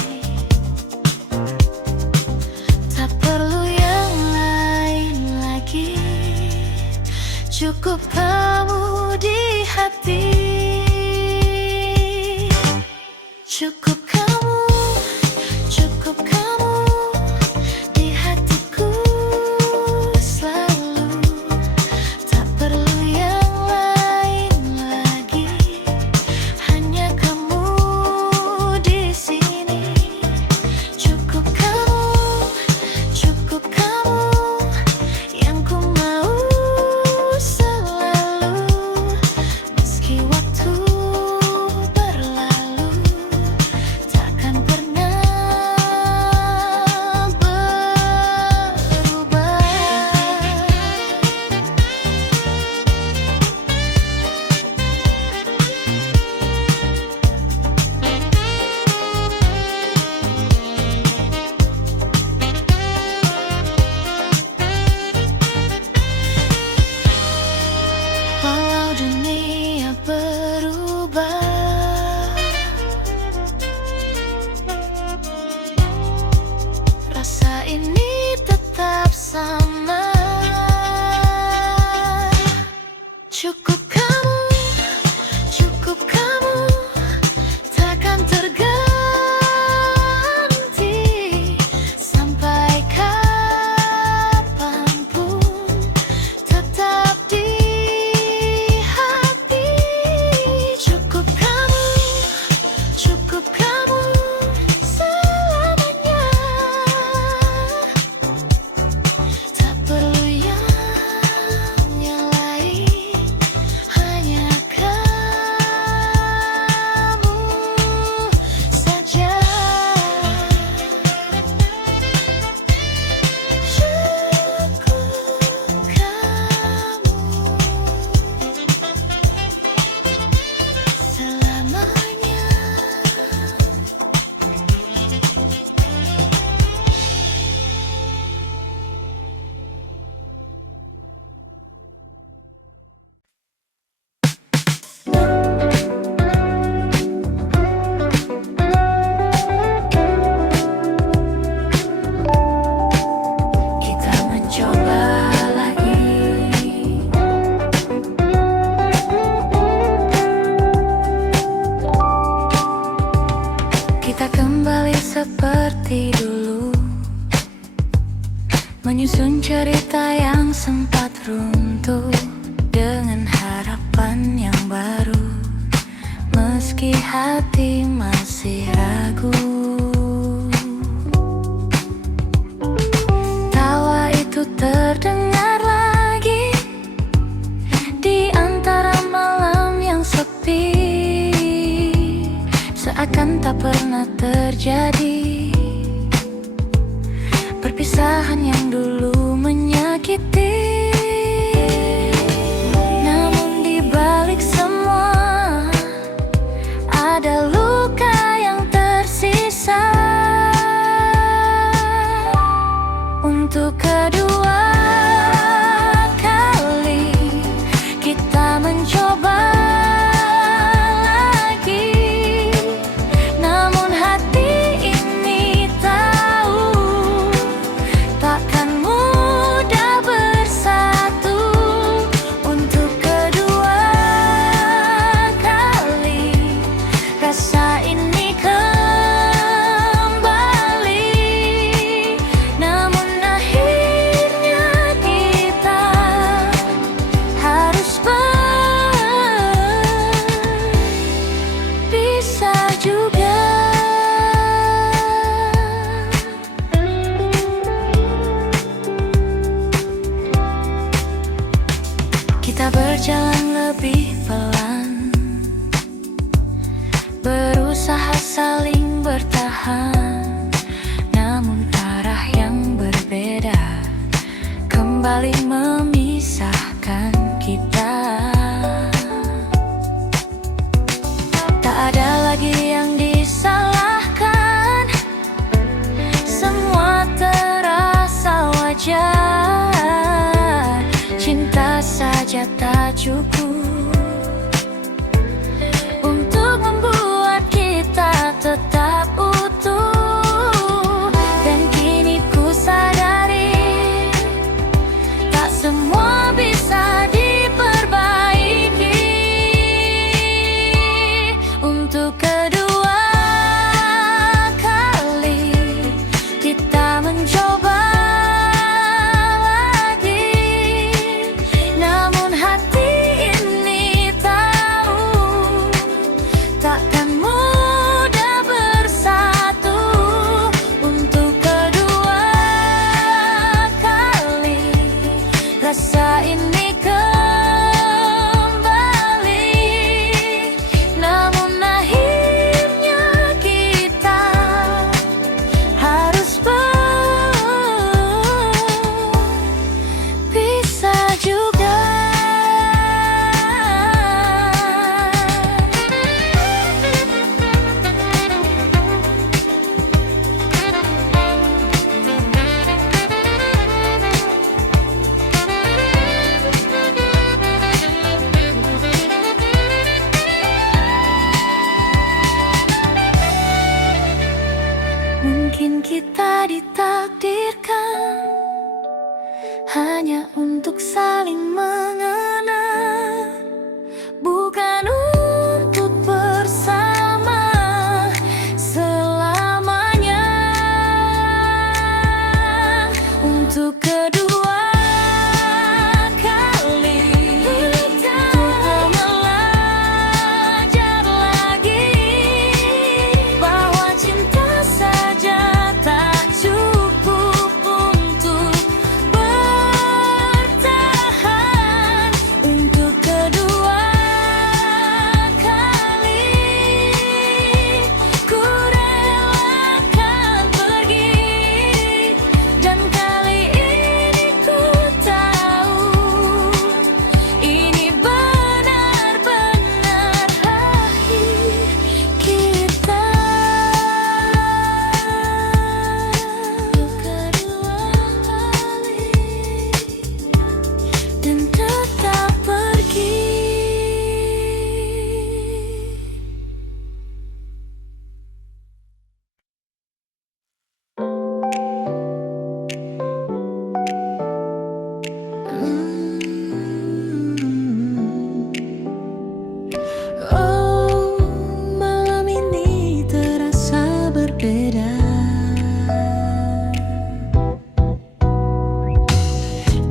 Tak perlu yang lain lagi, cukup kamu di hati. Cukup kamu di hatiku selalu. Tak perlu yang lain lagi, hanya kamu di sini. Cukup kamu yang ku mau selalu. Meski waktu berlalu, takkan pernah berubah. Walau dunia berubah, rasa ini tetap sama. Cukup kamu takkan terganti. Sampai kapanpun tetap di hati. Cukup kamu selamanya. Tak perlu yang lain, hanya kamu saja. Cukup kamu selamanya. Kita mencoba lagi. Kita kembali seperti dulu, menyusun cerita yang sempat runtuh dengan harapan yang baru. Meski hati masih ragu, tawa itu terdengar lagi di antara malam yang sepi. Seakan tak pernah terjadi perpisahan yang dulu menyakiti. Namun di balik semua ada luka yang tersisa. Untuk kedua kali kita sebelahan, namun arah yang berbeda kembali memisahkan kita. Tak ada lagi yang disalahkan, semua terasa wajar. Cinta saja tak cukup untuk membuat kita tetap utuh. Dan kini ku sadari, tak semua bisa diperbaiki. Untuk kedua kali kita mencoba lagi, namun hati ini tahu takkan mudah bersatu. Untuk kedua kali rasa ini kembali, namun akhirnya kita harus berpisah juga. Mungkin kita ditakdirkan hanya untuk saling mengenal, bukan untuk bersama selamanya. Untuk kedua kali untuk belajar lagi bahwa cinta saja tak cukup untuk bertahan. Untuk kedua kali ku relakan pergi, dan kali ini ku tahu ini benar-benar akhir kita. Kedua kali dan tetap pergi. Oh, malam ini terasa berbeda.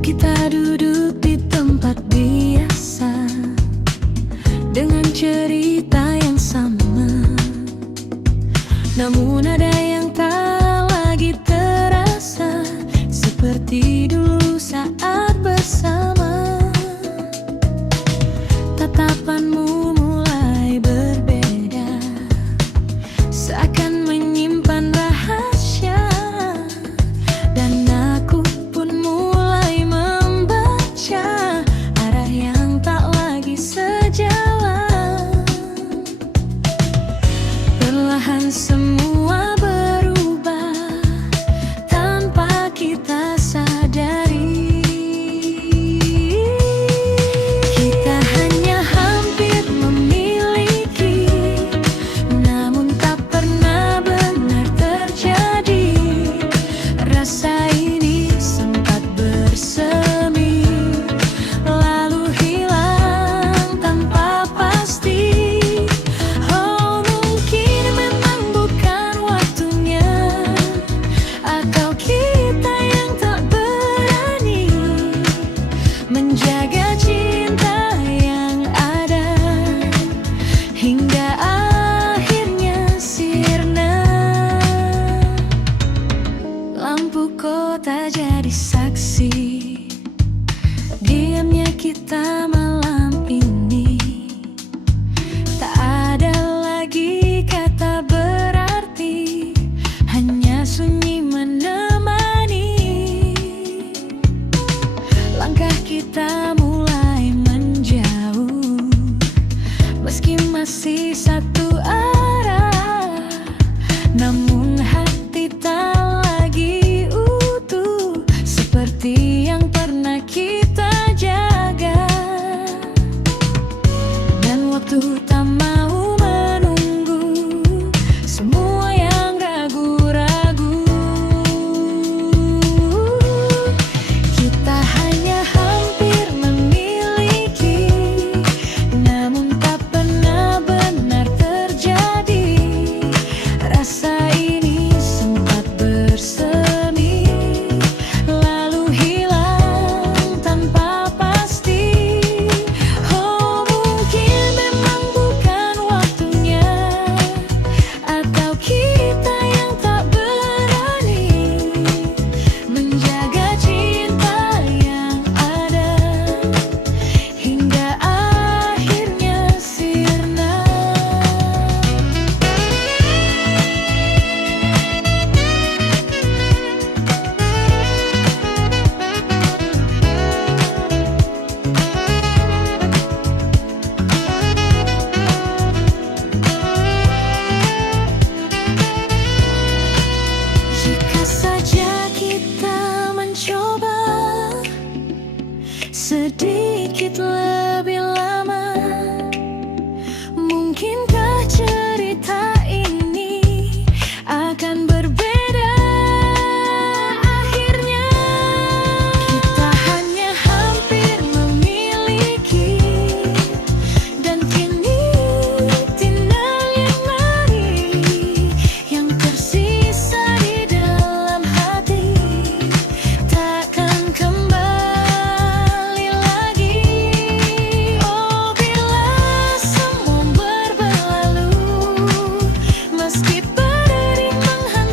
Kita duduk di tempat biasa dengan cerita yang sama, namun ada yang tak lagi terasa seperti dulu saat bersama. Tatapanmu mulai berbeda, seakan menyimpan rahasia, dan aku pun mulai membaca arah yang tak lagi sejalan. Perlahan semua berubah tanpa kita sadari. Kita hanya hampir memiliki, namun tak pernah benar terjadi. Rasa ini sempat bersemi, lalu hilang tanpa pasti. Oh, mungkin memang bukan akan berbeda. Akhirnya kita hanya hampir memiliki, dan kini tinggal yang mari yang tersisa di dalam hati, takkan kembali lagi. Oh, bila semua berlalu, meski berdiri menghantam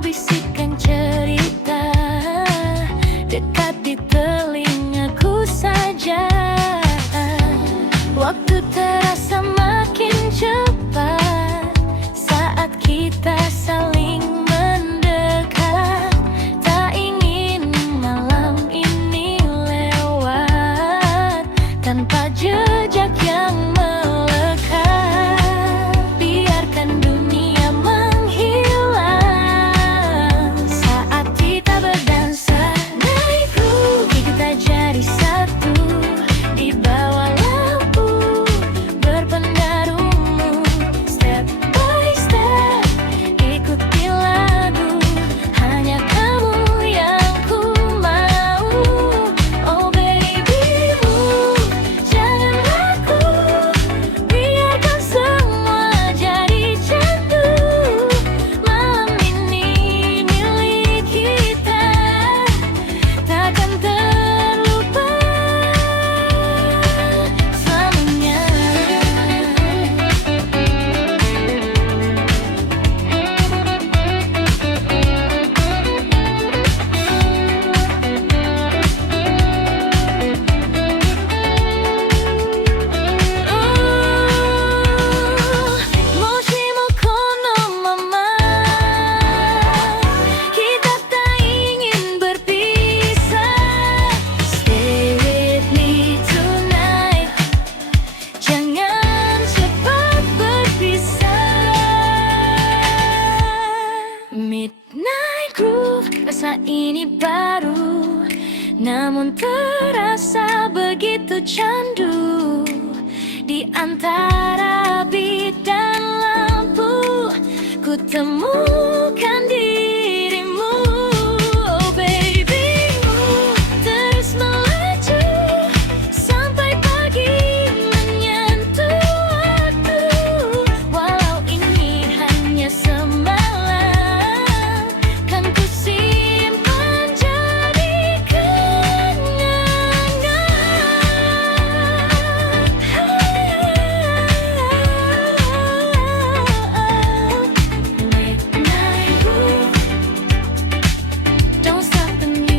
kau bisikkan cerita dekat di telingaku saja. Waktu terasa makin cepat saat kita saling mendekat. Tak ingin malam ini lewat tanpa jejak yang melekat. Biarkan dunia menghilang saat kita berdansa. Naik groove, kita jadi satu di bawah lampu berpengaruhmu. Step by step, ikuti lagu. Hanya kamu yang ku mau. Oh baby, jangan ragu. Biarkan semua jadi candu. Malam ini milik kita, takkan terlupa selamanya. Moshimo kono mama, kita tak ingin berpisah. Stay with me tonight, jangan cepat berpisah. Midnight groove, rasa ini baru, namun terasa begitu candu. Di antara beat dan lampu, ku temukan dirimu. Oh baby, terus melaju sampai pagi menyentuh waktu. Walau ini hanya semalam, kan ku simpan jadi kenangan. Midnight groove, don't stop the music.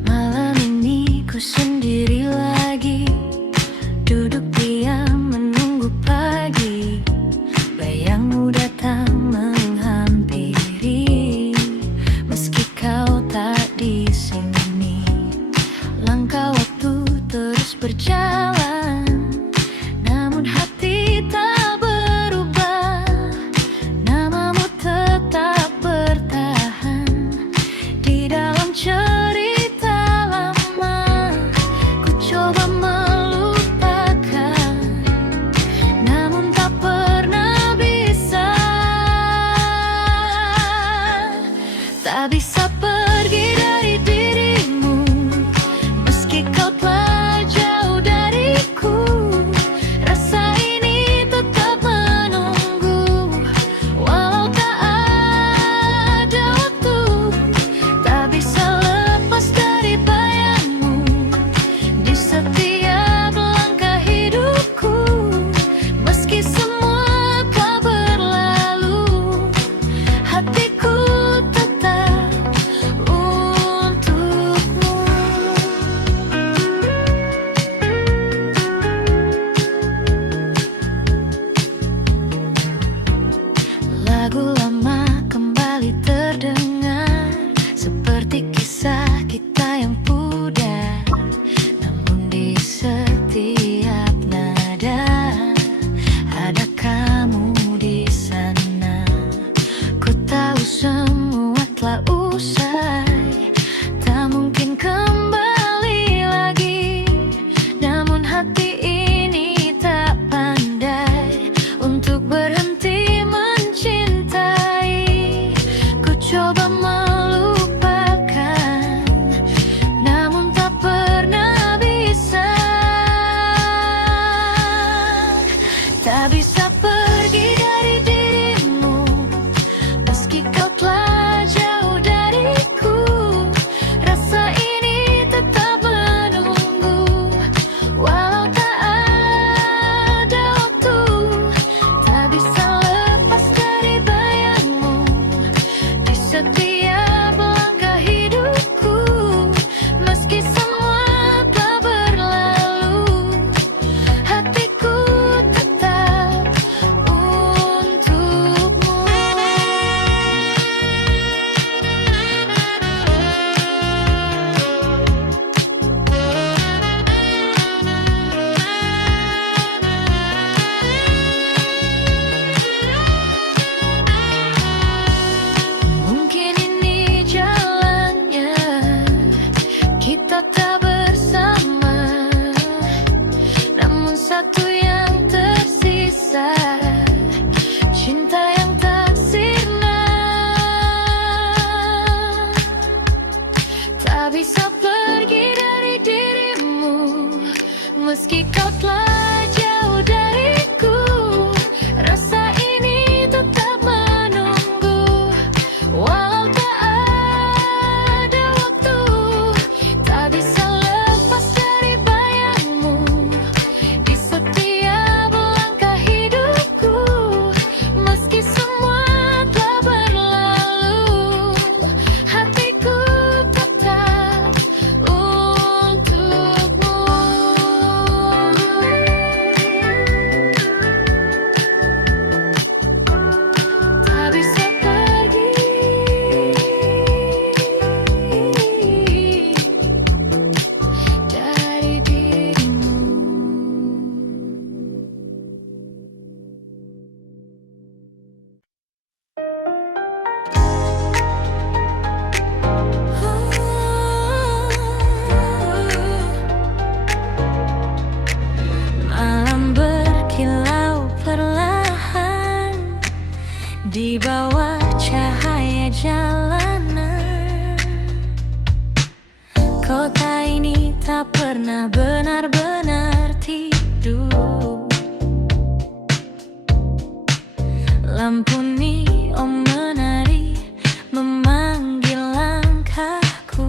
Malam ini ku sendiri lagi, duduk diam menunggu pagi. Bayangmu datang menghampiri, meski kau tak di sini. Langkah waktu terus berjalan, namun hati tak berubah. Namamu tetap bertahan di dalam cerita lama. Ku coba melupakan, namun tak pernah bisa. Tak bisa pergi dari dirimu, meski kau telah jauh dariku. Rasa ini tetap menunggu, walau tak ada waktu. Tak bisa lepas dari bayangmu di setiap langkah hidupku. Meski semua telah berlalu, hatiku tetap untukmu. Lagu lama kembali terdengar, seperti kisah kita yang pudar. Namun di setiap nada ada kamu di sana. Ku tahu semua telah usai, Tak bisa pergi dari dirimu, meski kau telah jauh dariku. Rasa ini tetap menunggu, walau tak ada waktu. Tak bisa lepas dari bayangmu di setiap langkah hidupku. Meski semua telah berlalu, hatiku tetap untukmu. Tak bisa pergi dari dirimu. Malam berkilau perlahan di bawah cahaya jalanan. Kota ini tak pernah benar-benar tidur. Lampu neon menari memanggil langkahku.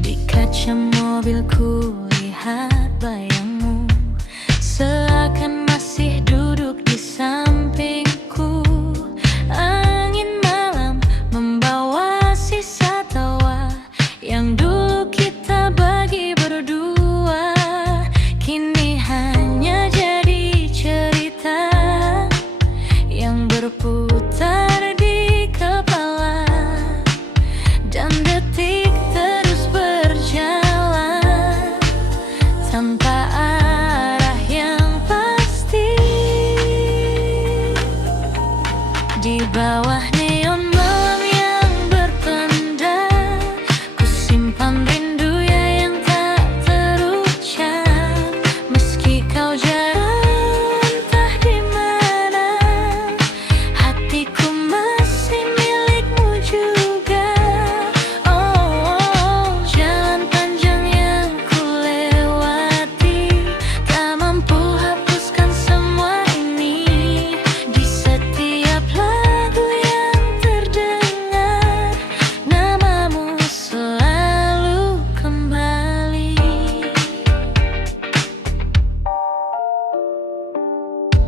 Di kaca mobilku lihat bayangmu, seakan masih duduk di sampingku. Angin malam membawa sisa tawa yang dulu kita bagi berdua. Kini hanya jadi cerita yang berputar di kepala, dan detik terus berjalan tanpa arah yang pasti. Di bawah neon malam yang berpenda, ku simpan rindu yang tak terucap. Meski kau jauh entah di mana, hatiku masih milikmu juga. Oh, jalan panjang yang ku lewati tak mampu hapuskan semua ini. Di setiap lagu yang terdengar, namamu selalu kembali.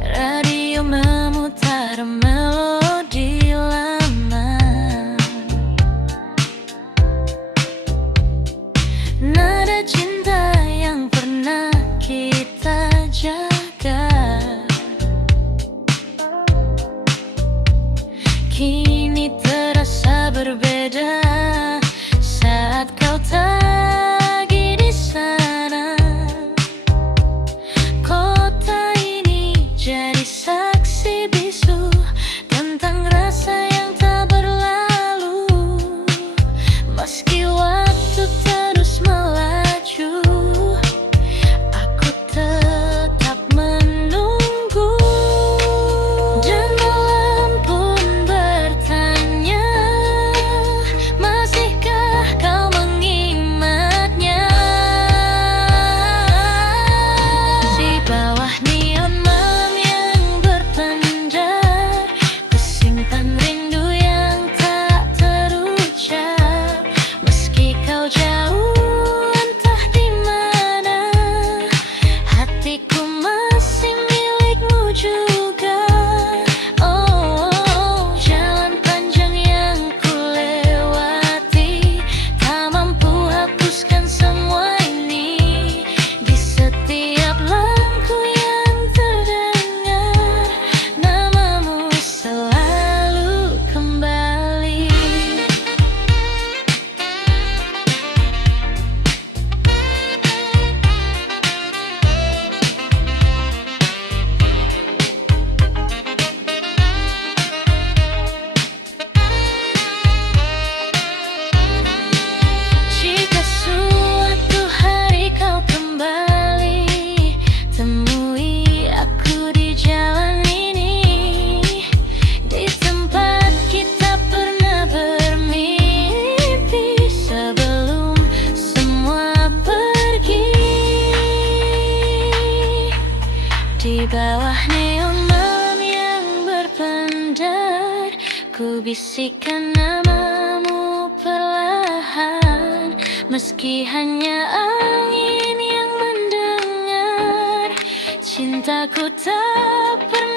Radio memutar melodi lama, nada cinta yang pernah kita jaga. Kini terasa berbeda saat kau lagi di sana. Kota ini jadi saksi bisu tentang rasa yang tak berlalu. Meski waktu terus melaju, aku tetap menunggu. Dan malam pun bertanya, masihkah kau mengimak bisikan namamu perlahan, meski hanya angin yang mendengar. Cintaku tak pernah